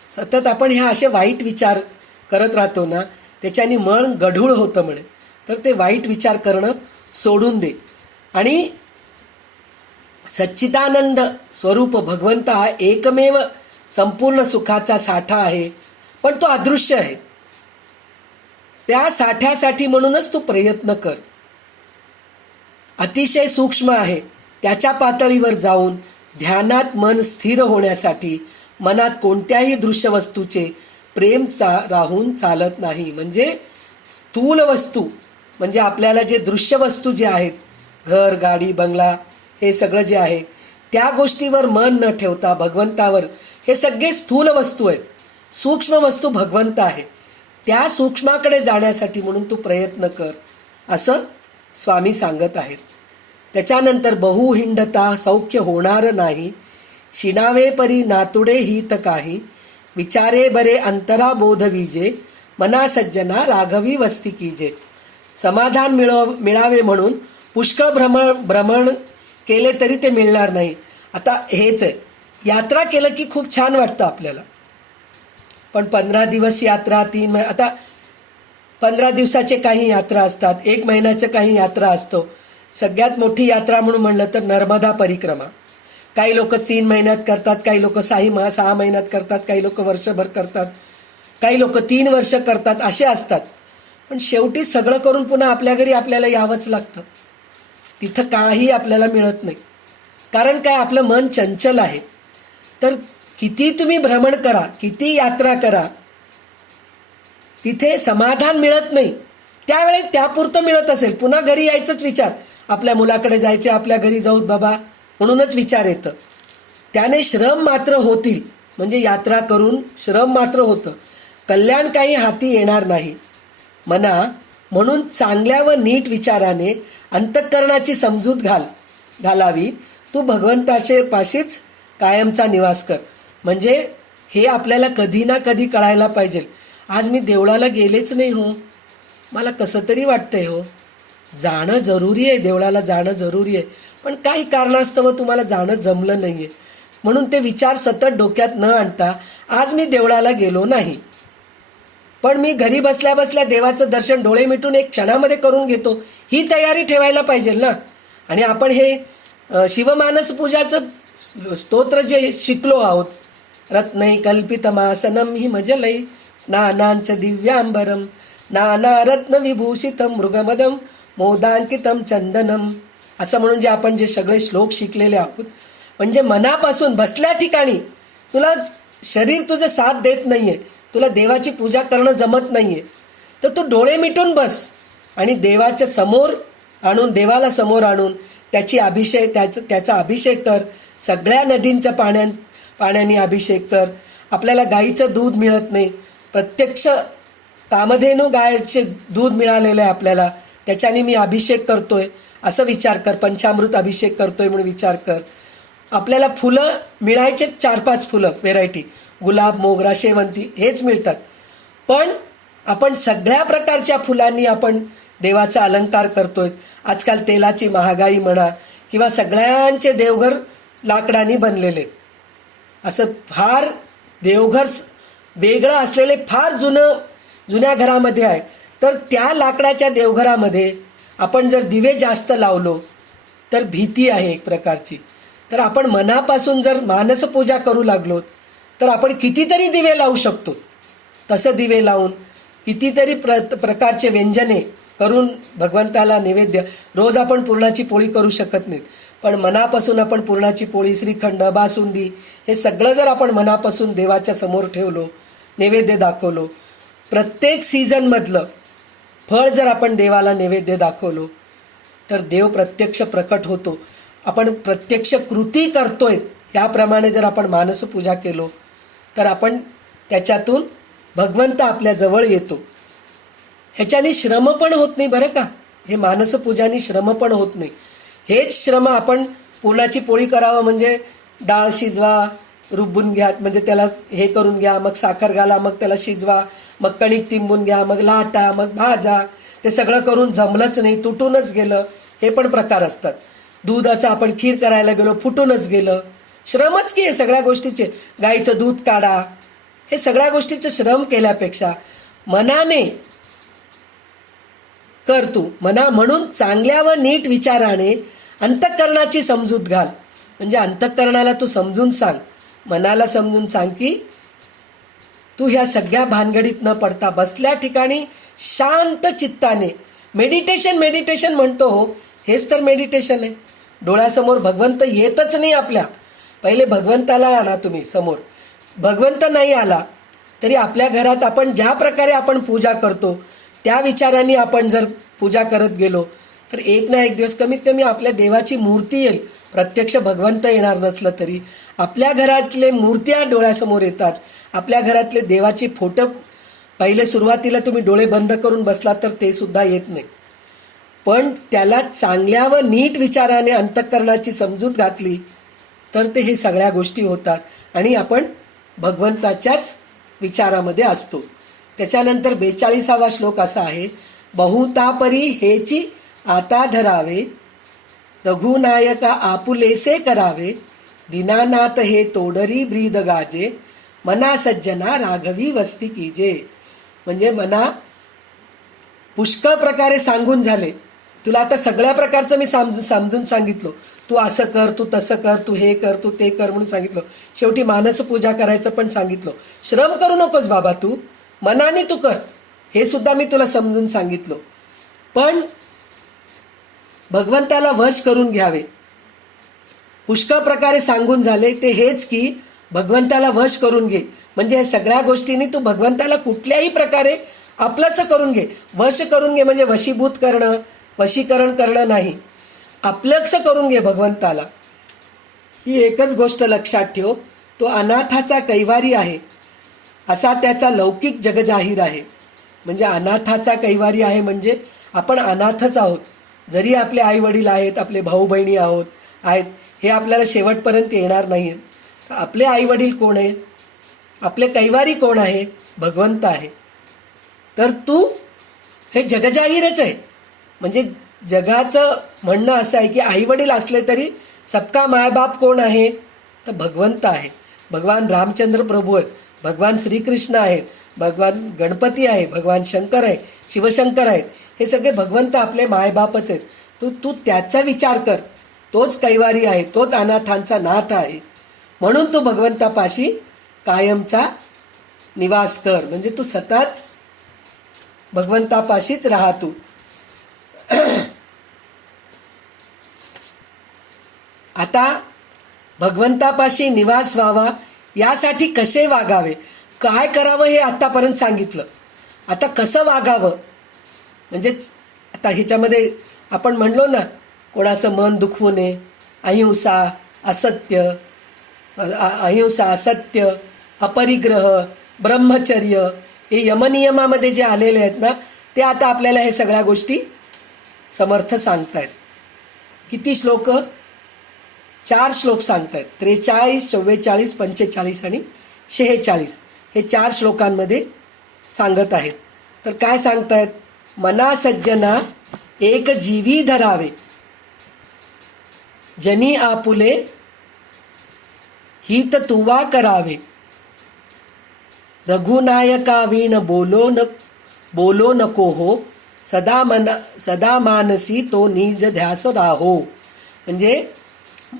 सतत आपण ह्या असे वाईट विचार करत राहतो ना, त्याच्याने मन गढूळ होतं म्हणे. तर ते वाईट विचार करणं सोडून दे. आणि सच्चिदानंद स्वरूप भगवंत हा एकमेव संपूर्ण सुखाचा साठा आहे, पण तो अदृश्य आहे. त्या साठ्यासाठी म्हणूनच तू प्रयत्न कर. अतिशय सूक्ष्म आहे. त्याच्या पातळीवर जाऊन ध्यानात मन स्थिर होण्यासाठी मनात कोणत्याही दृश्य वस्तूचे प्रेम राहून चालत नाही. म्हणजे स्थूल वस्तू म्हणजे आपल्याला जे दृश्य वस्तू जे आहेत, घर, गाडी, बंगला, हे सगळं जे आहे त्या गोष्टीवर मन न ठेवता भगवंतावर, हे सगळे स्थूल वस्तू आहेत. सूक्ष्म वस्तू भगवंत आहे. त्या सूक्ष्माकडे जाण्यासाठी म्हणून तू प्रयत्न कर असं स्वामी सांगत आहेत. त्याच्यानंतर बहु हिंडता सौख्य होणार नाही, शिणावे परी नातुडे हित काही, विचारे बरे अंतरा बोध विजे, मना सज्जना राघवी वस्ती कीजे. समाधान मिळावे म्हणून पुष्कळ भ्रमण केले तरी ते मिळणार नाही. आता हेच आहे, यात्रा केलं की खूप छान वाटतं आपल्याला, पण 15 दिवस यात्रा, 3 आता 15 दिवसाचे काही यात्रा असतात, 1 महिन्याचं काही यात्रा असतो. सगळ्यात मोठी यात्रा म्हणून म्हणलं तर नर्मदा परिक्रमा. काही लोक 3 महिन्यात करतात, काही लोक 6 महिन्यात करतात, काही लोक वर्षभर करतात, काही लोक 3 वर्ष करतात, असे असतात. पण शेवटी सगळं करून पुन्हा आपल्या घरी आपल्याला यावंच लागतं. तिथं काही आपल्याला मिळत नाही. कारण काय, आपलं मन चंचल आहे. तर किती तुम्ही भ्रमण करा, किती यात्रा करा, तिथे समाधान मिळत नाही. त्यावेळेस त्यापुरतं मिळत असेल, पुन्हा घरी यायचंच विचार, आपल्या मुलाकडे जायचे, आपल्या घरी जाऊत बाबा म्हणूनच विचार येतं. त्याने श्रम मात्र होतील, म्हणजे यात्रा करून श्रम मात्र होतं, कल्याण काही हाती येणार नाही. मना म्हणून चांगल्या व नीट विचाराने अंतःकरणाची समजूत घालावी. तू पाशीच कायमचा निवास कर. म्हणजे हे आपल्याला कधी ना कधी कळायला पाहिजे. आज मी देवळाला गेलेच नाही हो, मला कसं तरी वाटतंय हो. जाणं जरुरी आहे, देवळाला जाणं जरुरी आहे, पण काही कारणास्तव तुम्हाला जाणं जमलं नाही आहे, म्हणून ते विचार सतत डोक्यात न आणता आज मी देवळाला गेलो नाही, पण मी घरी बसल्या बसल्या देवाचं दर्शन डोळे मिटून 1 क्षणामध्ये करून घेतो, ही तयारी ठेवायला पाहिजे ना. आणि आपण हे शिवमानस पूजाचं स्तोत्र जे शिकलो आहोत, रत्नै कल्पितमासनम हि मजलै स्नानांच दिव्यांबरम नाना रत्न विभूषितम मृगमदम मोदांकितम चंदनम, असं म्हणून जे आपण जे सगळे श्लोक शिकलेले आहोत, म्हणजे मनापासून बसल्या ठिकाणी तुला शरीर तुझं साथ देत नाहीये, तुला देवाची पूजा करणं जमत नाहीये, तर तू डोळे मिटून बस आणि देवाच्या समोर आणून, देवाला समोर आणून त्याचा अभिषेक कर. सगळ्या नदींच्या पाण्याने अभिषेक कर. आपल्याला गाईचं दूध मिळत नाही, प्रत्यक्ष कामधेनू गायचे दूध मिळालेलं आहे आपल्याला, त्याच्याने मी अभिषेक करतोय असं विचार कर. पंचामृत अभिषेक करतोय म्हणून विचार कर. आपल्याला फुलं मिळायचे 4-5 फुलं व्हेरायटी, गुलाब, मोगरा, शेवंती हेच मिळतात, पण आपण सगळ्या प्रकारच्या फुलांनी आपण देवाचा अलंकार करतोय. आजकाल तेलाची महागाई म्हणा किंवा सगळ्यांचे देवघर लाकडाने बनलेले, असं फार देवघर वेगळं असलेले फार जुन्या घरामध्ये आहे. तर त्या लाकडाच्या देवघरामध्ये आपण जर दिवे जास्त लावलो तर भीती आहे एक प्रकारची. तर आपण मनापासून जर मानसपूजा करू लागलो तर आपण कितीतरी दिवे लावू शकतो. तसं दिवे लावून कितीतरी प्रकारचे व्यंजने करून भगवंताला नैवेद्य, रोज आपण पुरणाची पोळी करू शकत नाहीत, पण मनापासून आपण पुरणाची पोळी, श्रीखंड, बासुंदी हे सगळं जर आपण मनापासून देवाच्या समोर ठेवलो, नैवेद्य दाखवलो, प्रत्येक सीझनमधलं फळ जर आपण देवाला नैवेद्य दाखवलो तर देव प्रत्यक्ष प्रकट होतो. आपण प्रत्यक्ष कृती करतोय याप्रमाणे जर आपण मानसपूजा केलो तर आपण त्याच्यातून भगवंत आपल्या जवळ येतो. ह्याच्याने श्रम पण होत नाही बरं का, हे मानसपूजाने श्रम पण होत नाही. हेच श्रम आपण पुरणाची पोळी करावं म्हणजे डाळ शिजवा, रुबून घ्या, म्हणजे त्याला हे करून घ्या, मग साखर घाला, मग त्याला शिजवा, मग कणिक तिंबून घ्या, मग लाटा, मग भाजा, ते सगळं करून जमलंच नाही, तुटूनच गेलं, हे पण प्रकार असतात. दुधाचं आपण खीर करायला गेलो, फुटूनच गेलं, श्रमच की हे सगळ्या गोष्टीचे. गाईचं दूध काढा, हे सगळ्या गोष्टीचे श्रम केल्यापेक्षा मनाने कर तू. म्हणून चांगल्या व नीट विचाराने अंतःकरणाची समजूत घाल. म्हणजे अंतःकरणाला तू समजून सांग, मनाला समजून सांग की तू ह्या सगळ्या भानगडीत न पडता बसल्या ठिकाणी शांत चित्ताने मेडिटेशन म्हणतो हो, हेच तर मेडिटेशन आहे. डोळ्यासमोर भगवंत येतच नाही आपल्या, पहिले भगवंताला आणा तुम्ही समोर. भगवंत नाही आला तरी आपल्या घरात आपण ज्या प्रकारे आपण पूजा करतो त्या विचारांनी आपण जर पूजा करत गेलो तर एक ना एक दिवस कमीत कमी आपल्या देवाची मूर्ती येईल. प्रत्यक्ष भगवंत येणार नसलं तरी आपल्या घरातले मूर्त्या डोळ्यासमोर येतात, आपल्या घरातले देवाची फोटो पहिले सुरुवातीला तुम्ही डोळे बंद करून बसलात तर ते सुद्धा येत नाही, पण त्याला चांगल्या व नीट विचाराने अंतःकरणाची समजूत घातली तर ते हे सगळ्या गोष्टी होतात आणि आपण भगवंताच्याच विचारामध्ये असतो. त्याच्यानंतर 42वा श्लोक असा आहे, बहुतापरी हेची आता धरावे, रघुनायका आपुलेसे करावे, दीनानाथ हे तोडरी ब्रीद गाजे, मना सज्जना राघवी वस्ती कीजे. म्हणजे मना पुष्कळ प्रकारे सांगून झाले, तुला आता सगळ्या प्रकारचं मी समजून सांगितलं, तू असं कर, तू तसं कर, तू हे कर, तू ते कर म्हणून सांगितलं. शेवटी मानस पूजा करायचं पण सांगितलं. श्रम करू नकोस बाबा, तू मनाने तू कर, हे सुद्धा मी तुला समजून सांगितलं. पण भगवंताला वश करून घ्यावे, पुष्कळ प्रकारे सांगून झाले ते हेच की भगवंताला वश करून घे. म्हणजे सगळ्या गोष्टींनी तू भगवंताला कुठल्याही प्रकारे आपलंसं करून घे. वश करून घे म्हणजे वशीभूत करणं, वशीकरण करणं नाही, आपलंसं करून घे भगवंताला. ही एकच गोष्ट लक्षात ठेव, तो अनाथाचा कैवारी आहे असा त्याचा लौकिक जगजाहीर आहे. म्हणजे अनाथाचा कैवारी आहे म्हणजे आपण अनाथच आहोत. जरी आपले आई वडील आहेत, आपले भाऊ बहिणी आहेत, हे आपल्याला शेवटपर्यंत येणार नाही आहेत. आपले आई वडील कोण आहे, आपले कैवारी कोण आहे, भगवंत आहे. तर तू हे जगजाहीरच आहे. म्हणजे जगाचं म्हणणं असं आहे की आई वडील असले तरी सबका मायबाप कोण आहे, तर भगवंत आहे. भगवान रामचंद्र प्रभू आहेत, भगवान श्रीकृष्ण आहेत, भगवान गणपती आहे, भगवान शंकर आहे, शिवशंकर आहेत, हे सगळे भगवंत आपले मायबापच आहेत. तू त्याचा विचार कर, तोच कैवारी आहे, तोच अनाथांचा नाथ आहे. म्हणून तू भगवंतापाशी कायमचा निवास कर. म्हणजे तू सतत भगवंतापाशीच राहा. तू आता भगवंतापाशी निवास व्हावा यासाठी कसे वागावे, काय करावं हे आतापर्यंत सांगितलं. आता कसं वागावं म्हणजे आता ह्याच्यामध्ये आपण म्हणलो ना, कोणाचं मन दुखवू नये, अहिंसा, असत्य, अपरिग्रह, ब्रह्मचर्य, हे यमनियमामध्ये जे आलेले आहेत ना, ते आता आपल्याला हे सगळ्या गोष्टी समर्थ सांगतायत. किती श्लोक, 4 श्लोक सांगतायत. 43, 44, 45 आणि 46 हे 4 श्लोकांमध्ये सांगत आहेत. तर काय सांगतायत, मना सज्जना एक जीवी धरावे, जनी आपुले हित तुवा करावे, रघुनायका वीण बोलो नको हो, सदा मानसी तो निज ध्यास राहो. म्हणजे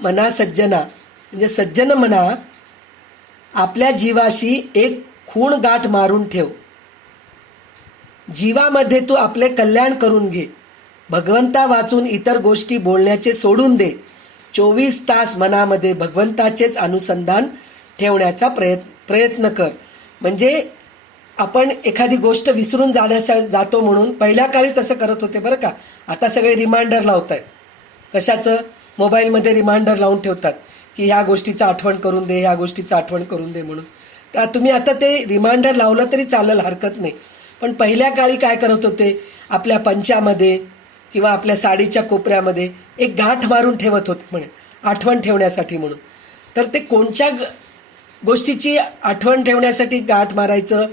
मना सज्जना म्हणजे सज्जन म्हणा, आपल्या जीवाशी एक खूण गाठ मारून ठेव. जीवामध्ये तू आपले कल्याण करून घे. भगवंता वाचून इतर गोष्टी बोलण्याचे सोडून दे. 24 तास मनामध्ये भगवंताचेच अनुसंधान ठेवण्याचा प्रयत्न कर. म्हणजे आपण एखादी गोष्ट विसरून जातो म्हणून पहिल्या काळी तसं करत होते बरं का. आता सगळे रिमाइंडर लावत आहेत. कशाचं, मोबाईलमध्ये रिमाइंडर लावून ठेवतात की ह्या गोष्टीचं आठवण करून दे, ह्या गोष्टीचं आठवण करून दे म्हणून. तर तुम्ही आता ते रिमाइंडर लावलं तरी चालेल, हरकत नाही. पण पहिल्या काळी काय करत होते, आपल्या पंचामध्ये किंवा आपल्या साडीच्या कोपऱ्यामध्ये एक गाठ मारून ठेवत होते म्हणे, आठवण ठेवण्यासाठी म्हणून. तर ते कोणत्या गोष्टीची आठवण ठेवण्यासाठी गाठ मारायचं,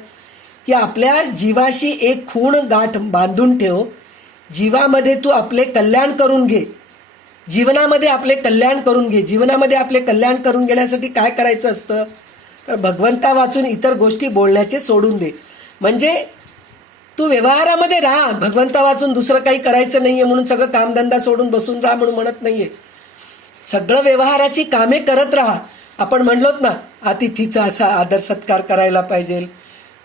की आपल्या जीवाशी एक खूण गाठ बांधून ठेव. जीवामध्ये तू आपले कल्याण करून घे, जीवनामध्ये आपले कल्याण करून घे. जीवनामध्ये आपले कल्याण करून घेण्यासाठी काय करायचं असतं, तर भगवंता वाचून इतर गोष्टी बोलण्याचे सोडून दे. म्हणजे तू व्यवहारामध्ये राहा, भगवंता वाचून दुसरं काही करायचं नाहीये म्हणून सगळं कामधंदा सोडून बसून राहा म्हणून म्हणत नाहीये. सगळं व्यवहाराची कामे करत राहा. आपण म्हणलोत ना, अतिथीचा असा आदर सत्कार करायला पाहिजे,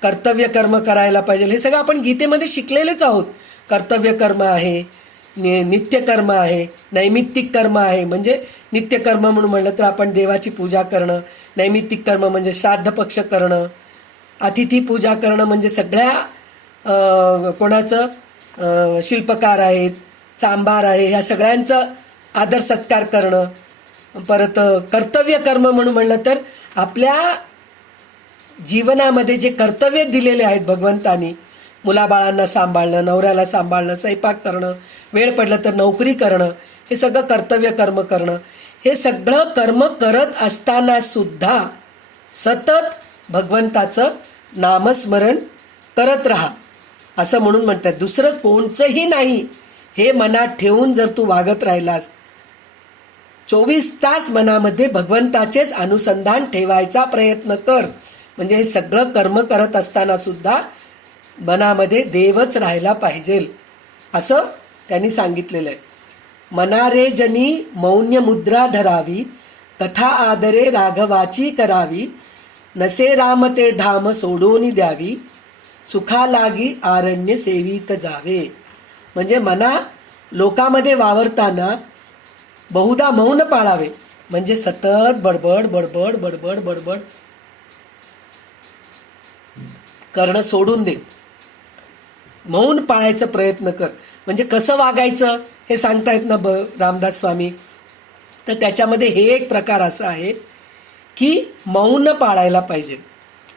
कर्तव्य कर्म करायला पाहिजे. हे सगळं आपण गीतेमध्ये शिकलेलेच आहोत. कर्तव्य कर्म आहे, नित्यकर्म आहे, नैमित्तिक कर्म आहे. म्हणजे नित्यकर्म म्हणून म्हणलं तर आपण देवाची पूजा करणं, नैमित्तिक कर्म म्हणजे श्राद्ध पक्ष करणं, अतिथी पूजा करणं म्हणजे सगळ्या कोणाचं शिल्पकार आहेत, चांभार आहे, ह्या सगळ्यांचं आदर सत्कार करणं. परत कर्तव्य कर्म म्हणून म्हणलं तर आपल्या जीवनामध्ये जे कर्तव्य दिलेले आहेत भगवंतानी, मुलाबाळांना सांभाळणं, नवऱ्याला सांभाळणं, स्वयंपाक करणं, वेळ पडलं तर नोकरी करणं, हे सगळं कर्तव्य कर्म करणं, हे सगळं कर्म करत असताना सुद्धा सतत भगवंताचं नामस्मरण करत राहा असं म्हणून म्हणतात. दुसरं कोणचंही नाही हे मनात ठेवून जर तू वागत राहिलास, 24 तास मनामध्ये भगवंताचेच अनुसंधान ठेवायचा प्रयत्न कर. म्हणजे हे सगळं कर्म करत असताना सुद्धा मनामध्ये देवच राहायला पाहिजे असं त्यांनी सांगितलेलं आहे. मनारे जनी मौन्य मुद्रा धरावी, कथा आदरे राघवाची करावी, नसे राम ते धाम सोडून द्यावी, सुखा लागी आरण्य सेवित जावे. म्हणजे मना लोकांमध्ये वावरताना बहुधा मौन पाळावे. म्हणजे सतत बडबड बडबड बडबड बडबड करणं सोडून दे. मौन पाळायचा प्रयत्न कर. म्हणजे कसं वागायचं हे सांगतायत ना रामदास स्वामी. तर त्याच्यामध्ये हे एक प्रकार असा आहे की मौन पाळायला पाहिजे.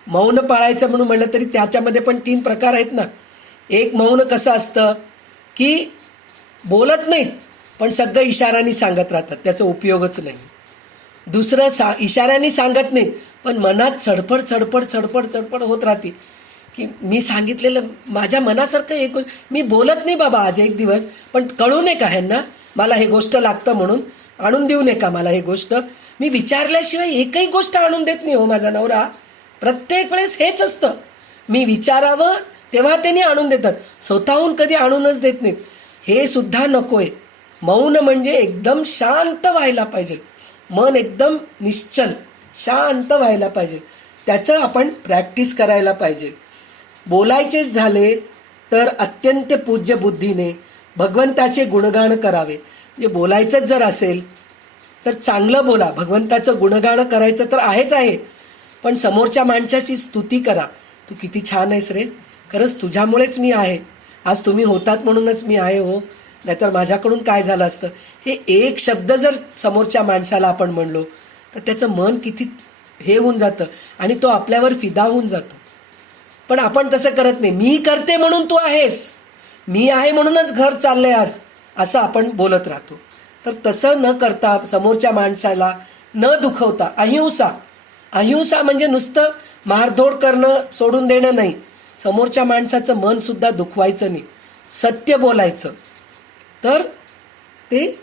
मौन पाळायचं म्हणून म्हटलं तरी त्याच्यामध्ये पण 3 प्रकार आहेत ना. एक मौन कसं असतं की बोलत नाहीत पण सगळं इशाऱ्यांनी सांगत राहतात, त्याचा उपयोगच नाही. दुसरं इशाऱ्यांनी सांगत नाहीत पण मनात चडपड चडपड चडपड चडपड होत राहते की मी सांगितलेलं माझ्या मनासारखं एक मी बोलत नाही बाबा आज एक दिवस, पण कळू नये का ह्यांना मला हे गोष्ट लागतं म्हणून आणून देऊ नये का मला हे गोष्ट. मी विचारल्याशिवाय एकही गोष्ट आणून देत नाही हो माझा नवरा. प्रत्येक वेळेस हेच असतं, मी विचारावं तेव्हा त्यांनी आणून देतात, स्वतःहून कधी आणूनच देत नाहीत. हे सुद्धा नकोय. मौन म्हणजे एकदम शांत व्हायला पाहिजे, मन एकदम निश्चल शांत व्हायला पाहिजे. त्याचं आपण प्रॅक्टिस करायला पाहिजे. बोलायचेच झाले तर अत्यंत पूज्य बुद्धीने भगवंताचे गुणगान करावे. म्हणजे बोलायचंच जर असेल तर चांगलं बोला. भगवंताचं गुणगान करायचं तर आहेच आहे, पण समोरच्या माणसाची स्तुती करा. तू किती छान आहेस रे, खरंच तुझ्यामुळेच मी आहे, आज तुम्ही होतात म्हणूनच मी आहे हो, नाहीतर माझ्याकडून काय झालं असतं. हे एक शब्द जर समोरच्या माणसाला आपण म्हणलो तर त्याचं मन किती हे होऊन जातं आणि तो आपल्यावर फिदा होऊन जातो. पण आपण तसं करत नाही. मी करते म्हणून तू आहेस, मी आहे म्हणूनच घर चाललंय आज, असं आपण बोलत राहतो. तर तसं न करता समोरच्या माणसाला न दुखवता अहिंसा. अहिंसा म्हणजे नुसतं मारधोड करणं सोडून देणं नाही, समोरच्या माणसाचं मन सुद्धा दुखवायचं नाही, सत्य बोलायचं. तर ते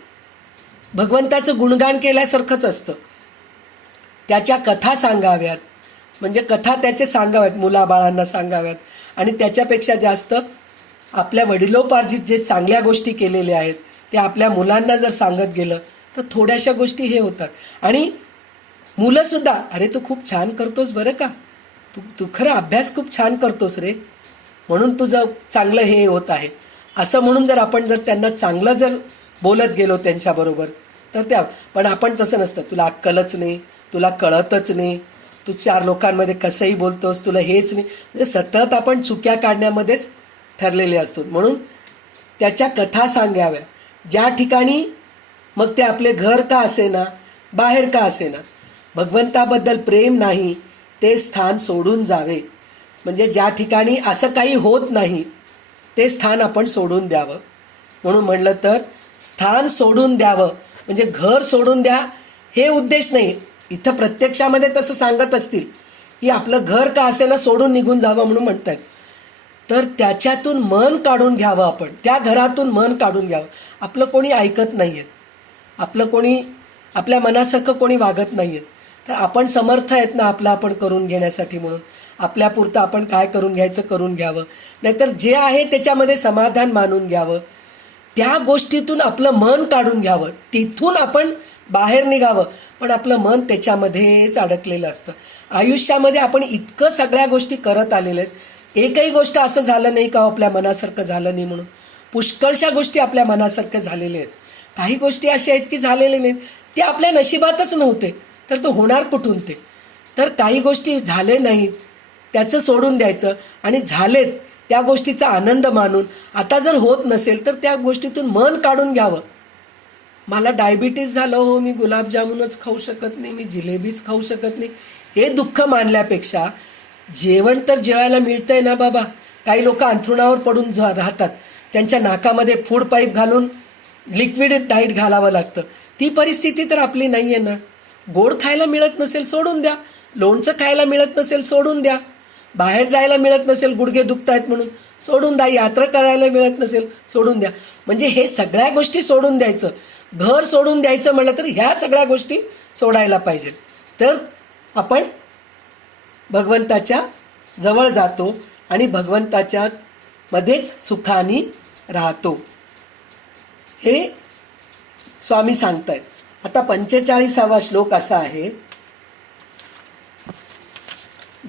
भगवंताचं गुणगान केल्यासारखंच असतं. त्याच्या कथा सांगाव्यात, म्हणजे कथा त्याचे सांगाव्यात, मुलाबाळांना सांगाव्यात. आणि त्याच्यापेक्षा जास्त आपल्या वडिलोपार्जित जे चांगल्या गोष्टी केलेल्या आहेत ते आपल्या मुलांना जर सांगत गेलं तर थोड्याशा गोष्टी हे होतात. आणि मुलंसुद्धा अरे तू खूप छान करतोस बरं का, तू खरं अभ्यास खूप छान करतोस रे, म्हणून तुझं चांगलं हे होत आहे असं म्हणून जर आपण जर त्यांना चांगलं जर बोलत गेलो त्यांच्याबरोबर तर त्या. पण आपण तसं नसतं, तुला अक्कलच नाही, तुला कळतच नाही, तू 4 लोकांमध्ये कसंही बोलतोस, तुला हेच नाही. म्हणजे सतत आपण चुक्या काढण्यामध्येच ठरलेले असतो. म्हणून त्याच्या कथा सांगाव्या. ज्या ठिकाणी मग ते आपले घर का असेना, बाहेर का असेना, भगवंताबद्दल प्रेम नाही ते स्थान सोडून जावे. म्हणजे ज्या ठिकाणी असं काही होत नाही ते स्थान आपण सोडून द्यावं. म्हणून म्हणलं तर स्थान सोडून द्यावं म्हणजे घर सोडून द्या हे उद्देश नाही. इथं प्रत्यक्षामध्ये तसं सांगत असतील की आपलं घर का असेना सोडून निघून जावं म्हणून म्हणतात. तर त्याच्यातून मन काढून घ्यावं, आपण त्या घरातून मन काढून घ्यावं. आपलं कोणी ऐकत नाही आहेत, आपलं कोणी आपल्या मनासारखं कोणी वागत नाही आहेत, तर आपण समर्थ आहेत ना आपलं आपण करून घेण्यासाठी. म्हणून आपल्यापुरतं आपण काय करून घ्यायचं करून घ्यावं, नाहीतर जे आहे त्याच्यामध्ये समाधान मानून घ्यावं. त्या गोष्टीतून आपलं मन काढून घ्यावं, तिथून आपण बाहेर निघावं. पण आपलं मन त्याच्यामध्येच अडकलेलं असतं. आयुष्यामध्ये आपण इतकं सगळ्या गोष्टी करत आलेल्या आहेत, एकही गोष्ट असं झालं नाही का आपल्या मनासारखं झालं नाही म्हणून. पुष्कळशा गोष्टी आपल्या मनासारख्या झालेल्या आहेत. काही गोष्टी अशा आहेत की झालेल्या नाहीत, ते आपल्या नशिबातच नव्हते, तर तो होणार कुठून ते. तर काही गोष्टी झाले नाहीत त्याचं सोडून द्यायचं आणि झालेत त्या गोष्टीचा आनंद मानून. आता जर होत नसेल तर त्या गोष्टीतून मन काढून घ्यावं. मला डायबिटीज झालं हो, मी गुलाबजामुनच खाऊ शकत नाही, मी जिलेबीच खाऊ शकत नाही, हे दुःख मानल्यापेक्षा जेवण तर जेवायला मिळतंय ना बाबा. काही लोक अंथरुणावर पडून राहतात, त्यांच्या नाकामध्ये फूड पाईप घालून लिक्विड डाईट घालावं लागतं. ती परिस्थिती तर आपली नाही आहे ना. गोड खायला मिळत नसेल सोडून द्या, लोणचं खायला मिळत नसेल सोडून द्या, बाहेर जायला मिळत नसेल गुडघे दुखत आहेत म्हणून सोडून द्या, यात्रा करायला मिळत नसेल सोडून द्या. म्हणजे हे सगळ्या गोष्टी सोडून द्यायचं. घर सोडून द्यायचं म्हटलं तर ह्या सगळ्या गोष्टी सोडायला पाहिजे, तर आपण भगवंताच्या जवळ जातो आणि भगवंताच्या मध्येच सुखाने राहतो, हे स्वामी सांगतायत. आता 45वा श्लोक असा आहे,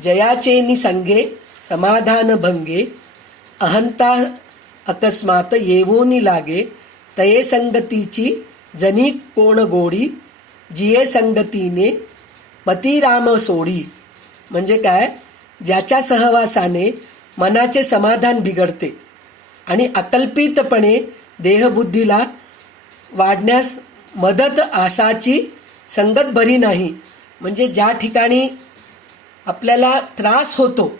जयाचे निसंगे समाधान भंगे अहंता अकस्मात येवोनी लागे तये संगतीची जनी कोण गोडी जिये संगतीने मती राम सोडी. म्हणजे काय, ज्याच्या सहवासाने मनाचे समाधान बिघडते आणि अकल्पितपणे देहबुद्धीला वाढण्यास मदत आशाची संगत बरी नाही. म्हणजे ज्या ठिकाणी आपल्याला त्रास होतो,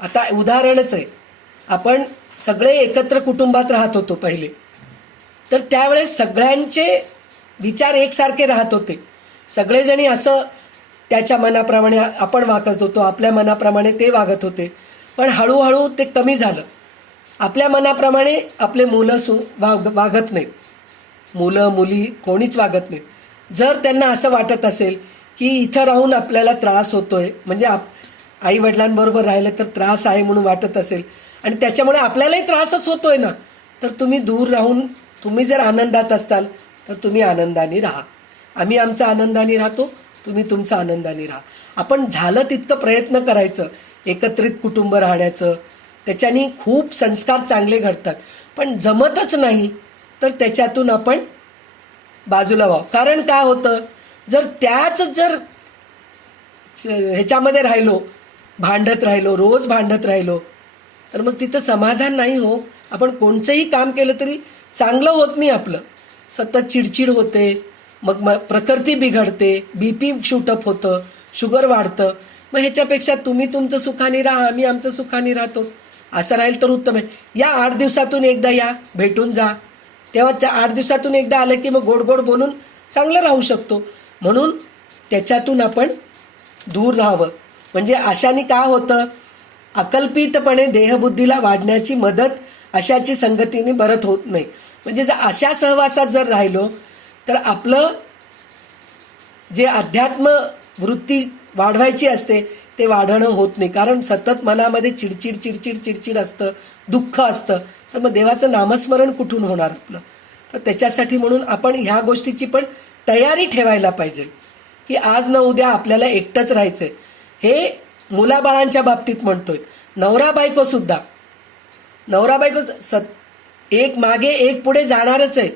आता उदाहरणच आहे, आपण सगळे एकत्र कुटुंबात राहत होतो पहिले, तर त्यावेळेस सगळ्यांचे विचार एकसारखे राहत होते. सगळेजणी असं त्याच्या मनाप्रमाणे आपण वागत होतो, आपल्या मनाप्रमाणे ते वागत होते. पण हळूहळू ते कमी झालं. आपल्या मनाप्रमाणे आपले मुलं वागत नाहीत, मुलं मुली कोणीच वागत नाहीत. जर त्यांना असं वाटत असेल की इथं राहून आपल्याला त्रास होतोय, म्हणजे आई वडिलांबरोबर राहिलं तर त्रास आहे म्हणून वाटत असेल आणि त्याच्यामुळे आपल्यालाही त्रासच होतोय ना, तर तुम्ही दूर राहून, तुम्ही जर आनंदात असताल तर तुम्ही आनंदाने राहा. आम्ही आमचा आनंदाने राहतो, तुम्ही तुमचा आनंदाने राहा. आपण झालं तितकं प्रयत्न करायचं एकत्रित कुटुंब राहण्याचं. त्याच्याने खूप संस्कार चांगले घडतात. पण जमतच नाही तर त्याच्यातून आपण बाजूला व्हावं. कारण काय होतं, जर त्याच जर ह्याच्यामध्ये राहिलो, भांडत राहिलो, रोज भांडत राहिलो, तर मग तिथं समाधान नाही हो. आपण कोणचंही काम केलं तरी चांगलं होत नाही आपलं. सतत चिडचिड होते, मग प्रकृती बिघडते, BP शूटअप होतं, शुगर वाढतं. मग ह्याच्यापेक्षा तुम्ही तुमचं सुखाने राहा, आम्ही आमचं सुखाने राहतो, असं राहील तर उत्तम आहे. या 8 दिवसातून एकदा या, भेटून जा. तेव्हा 8 दिवसातून एकदा आलं की मग गोड गोड बोलून चांगलं राहू शकतो. म्हणून त्याच्यातून आपण दूर राहावं. म्हणजे अशाने काय होतं, अकल्पितपणे देहबुद्धीला वाढण्याची मदत अशाची संगतीने बरत होत नाही. म्हणजे जर अशा सहवासात जर राहिलो तर आपलं जे अध्यात्म वृत्ती वाढवायची असते ते वाढणं होत नाही. कारण सतत मनामध्ये चिडचिड चिडचिड चिडचिड असतं, दुःख असतं, तर मग देवाचं नामस्मरण कुठून होणार आपलं. तर त्याच्यासाठी म्हणून आपण ह्या गोष्टीची पण तयारी ठेवायला पाहिजे की आज न उद्या आपल्याला एकटंच राहायचं आहे. हे मुलाबाळांच्या बाबतीत म्हणतोय. नवरा बायकोसुद्धा, नवरा बायको एक मागे एक पुढे जाणारच आहे.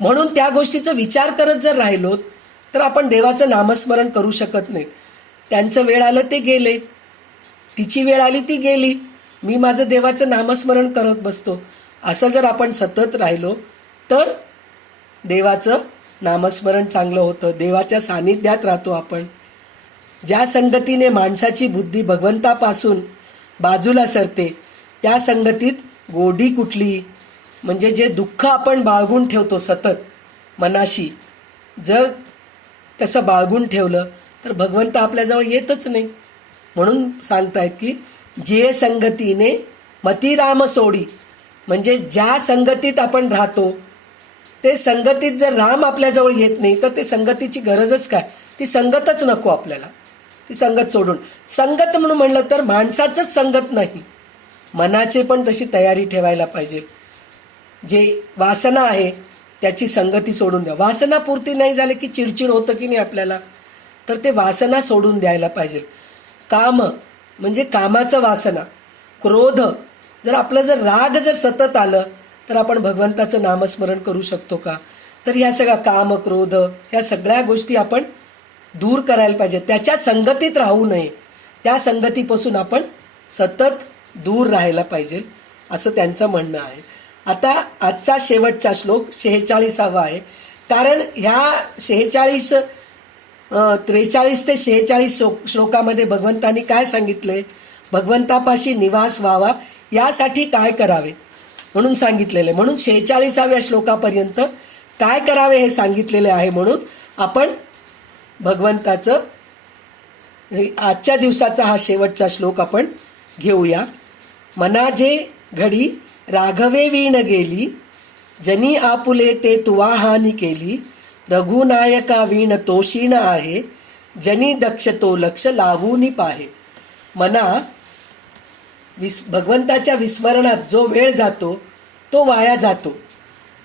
म्हणून त्या गोष्टीचा विचार करत जर राहिलो तर आपण देवाचं नामस्मरण करू शकत नाही. त्यांचं वेळ आलं ते गेले, तिची वेळ आली ती गेली, मी माझं देवाचं नामस्मरण करत बसतो. असं जर आपण सतत राहिलो तर देवाचं नामस्मरण चांगलं होतं, देवाच्या सानिध्यात राहतो आपण. ज्या संगतीने माणसाची बुद्धी भगवंतापासून बाजूला सरते त्या संगतीत गोडी कुठली. म्हणजे जे दुःख आपण बाळगून ठेवतो सतत मनाशी, जर तसं बाळगून ठेवलं तर भगवंत आपल्याजवळ येतच नाही. म्हणून सांगतायत की जे संगतीने मती राम सोडी. म्हणजे ज्या संगतीत आपण राहतो ते संगतीत जर राम आपल्याजवळ येत नाही तर ते संगतीची गरजच काय, ती संगतच नको आपल्याला. ती संगत सोडून, संगत म्हणून म्हणलं तर माणसाचंच संगत नाही, मनाचे पण तशी तयारी ठेवायला पाहिजे. जे वासना आहे त्याची संगती सोडून द्या. वासनापूर्ती नाही झाले की चिडचिड होतं की नाही आपल्याला, तर ते वासना सोडून द्यायला पाहिजे. काम म्हणजे कामाचं वासना, क्रोध, जर आपलं जर राग जर सतत आलं तर आपण भगवंताचं नामस्मरण करू शकतो का. तर ह्या सगळ्या काम क्रोध ह्या सगळ्या गोष्टी आपण दूर करायला पाहिजे. त्याच्या संगतीत राहू नये, त्या संगतीपासून आपण सतत दूर राहायला पाहिजे, असं त्यांचं म्हणणं आहे. आता आजचा शेवटचा श्लोक 46वा आहे. कारण ह्या 46 43 ते 46 श्लोकामध्ये भगवंतांनी काय सांगितले, भगवंतापाशी निवास व्हावा यासाठी काय करावे म्हणून सांगितलेले. म्हणून 46व्या श्लोकापर्यंत काय करावे हे सांगितलेले आहे. म्हणून आपण भगवंताचं आजच्या दिवसाचा हा शेवटचा श्लोक आपण घेऊया. मना जे घडी राघवे वीण गेली, जनी आपुले ते तुवा हानी केली, रघुनायका वीण तोषीण आहे, जनी दक्ष तो लक्ष लावूनी पाहे. मना भगवंताच्या विस्मरणात जो वेळ जातो तो वाया जातो,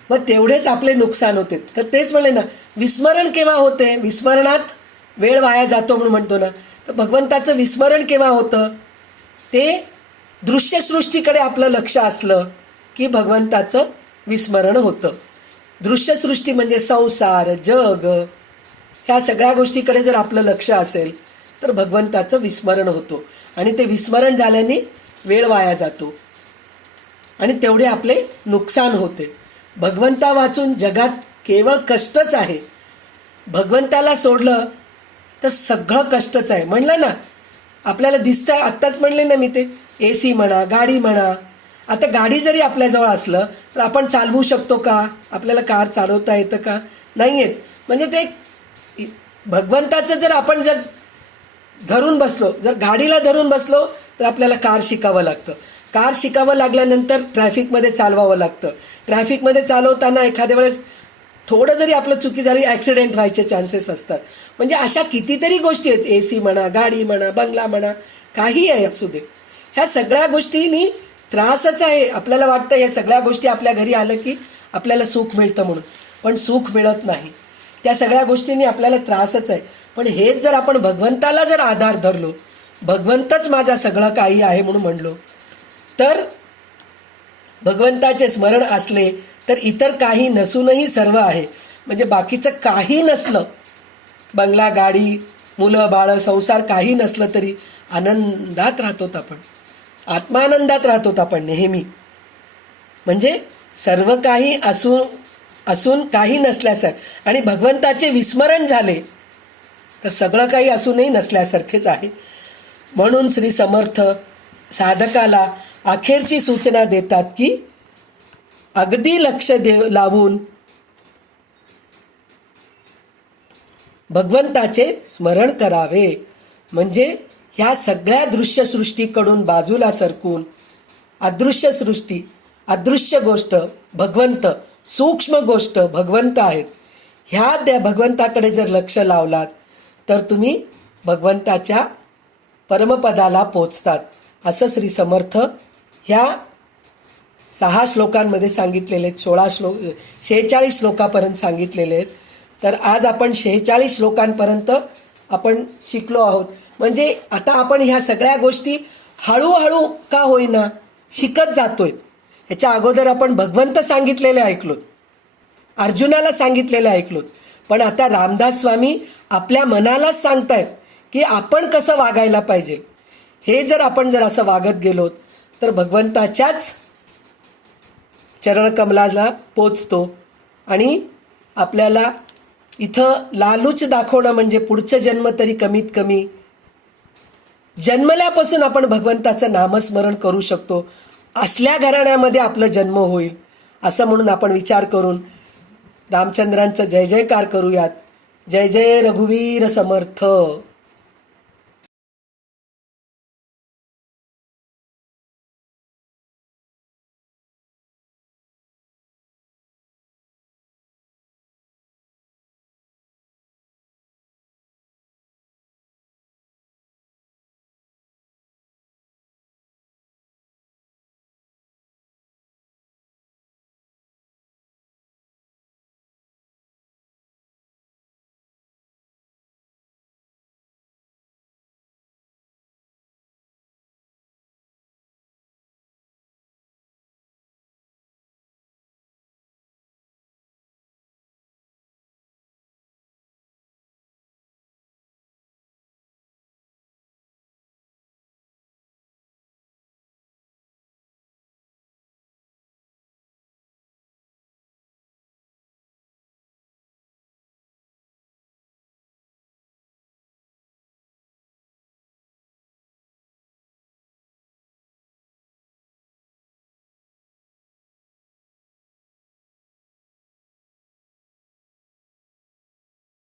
मग तेवढेच आपले नुकसान होते. तर तेच म्हणले ना, विस्मरण केव्हा होते, विस्मरणात वेळ वाया जातो म्हणून म्हणतो ना. तर भगवंताचं विस्मरण केव्हा होतं, ते दृश्यसृष्टीकडे आपलं लक्ष असलं की भगवंताचं विस्मरण होतं. दृश्यसृष्टी म्हणजे संसार, जग, ह्या सगळ्या गोष्टीकडे जर आपलं लक्ष असेल तर भगवंताचं विस्मरण होतो. आणि ते विस्मरण झाल्याने वेळ वाया जातो आणि तेवढे आपले नुकसान होते. भगवंता वाचून जगात केवळ कष्टच आहे. भगवंताला सोडलं तर सगळं कष्टच आहे. म्हणलं ना, आपल्याला दिसतंय, आत्ताच म्हणले ना मी, ते AC म्हणा, गाडी म्हणा. आता गाडी जरी आपल्याजवळ असलं तर आपण चालवू शकतो का, आपल्याला कार चालवता येतं का, नाही येत. म्हणजे ते भगवंताचं जर आपण जर धरून बसलो, जर गाडीला धरून बसलो तर आपल्याला कार शिकावं लागतं. कार शिकावं लागल्यानंतर ट्रॅफिकमध्ये चालवावं लागतं. ट्रॅफिकमध्ये चालवताना एखाद्या वेळेस थोडं जरी आपलं चुकी झाली, ॲक्सिडेंट व्हायचे चान्सेस असतात. म्हणजे अशा कितीतरी गोष्टी आहेत, AC म्हणा, गाडी म्हणा, बंगला म्हणा, काही आहे असू दे, ह्या सगळ्या गोष्टींनी त्रासच आहे. आपल्याला वाटतं या सगळ्या गोष्टी आपल्या घरी आलं की आपल्याला सुख मिळतं म्हणून, पण सुख मिळत नाही. त्या सगळ्या गोष्टींनी आपल्याला त्रासच आहे. पण हेच जर आपण भगवंताला जर आधार धरलो, भगवंतच माझा सगळं काही आहे म्हणून म्हणलो, तर भगवंताचे स्मरण असले तर इतर काही नसूनही सर्व आहे. म्हणजे बाकीचं काही नसलं, बंगला, गाडी, मुलं बाळं, संसार काही नसलं तरी आनंदात राहतोत आपण, आत्मानंदात राहतोत आपण नेहमी. म्हणजे सर्व काही असून काही नसल्यासारखं, आणि भगवंताचे विस्मरण झाले तर सगळं काही असूनही नसल्यासारखेच आहे. म्हणून श्री समर्थ साधकाला अखेरची सूचना देतात की अगदी लक्ष लावून भगवंताचे स्मरण करावे. म्हणजे ह्या सगळ्या दृश्यसृष्टीकडून बाजूला सरकून अदृश्य सृष्टी, अदृश्य गोष्ट भगवंत, सूक्ष्म गोष्ट भगवंत आहेत, ह्या त्या भगवंताकडे जर लक्ष लावलात तर तुम्ही भगवंताच्या परमपदाला पोचतात. असं श्री समर्थ ह्या 6 श्लोकांमध्ये सांगितलेले आहेत. 46 श्लोकापर्यंत सांगितलेले आहेत. तर आज आपण 46 श्लोकांपर्यंत आपण शिकलो आहोत. म्हणजे आता आपण ह्या सगळ्या गोष्टी हळूहळू का होईना शिकत जातोय. ह्याच्या अगोदर आपण भगवंत सांगितलेले ऐकलोत, अर्जुनाला सांगितलेले ऐकलोत, पण आता रामदास स्वामी आपल्या मनालाच सांगतायत की आपण कसं वागायला पाहिजे. हे जर आपण जर असं वागत गेलोत तर भगवंताच्याच चरणकमलाला पोचतो. आणि आपल्याला इथं लालूच दाखवणं म्हणजे पुढचं जन्म तरी कमीत कमी जन्मल्यापासून आपण भगवंताचं नामस्मरण करू शकतो, असल्या घराण्यामध्ये आपला जन्म होईल असं म्हणून आपण विचार करून रामचंद्रांचं जय जयकार करूयात. जय जय रघुवीर समर्थ.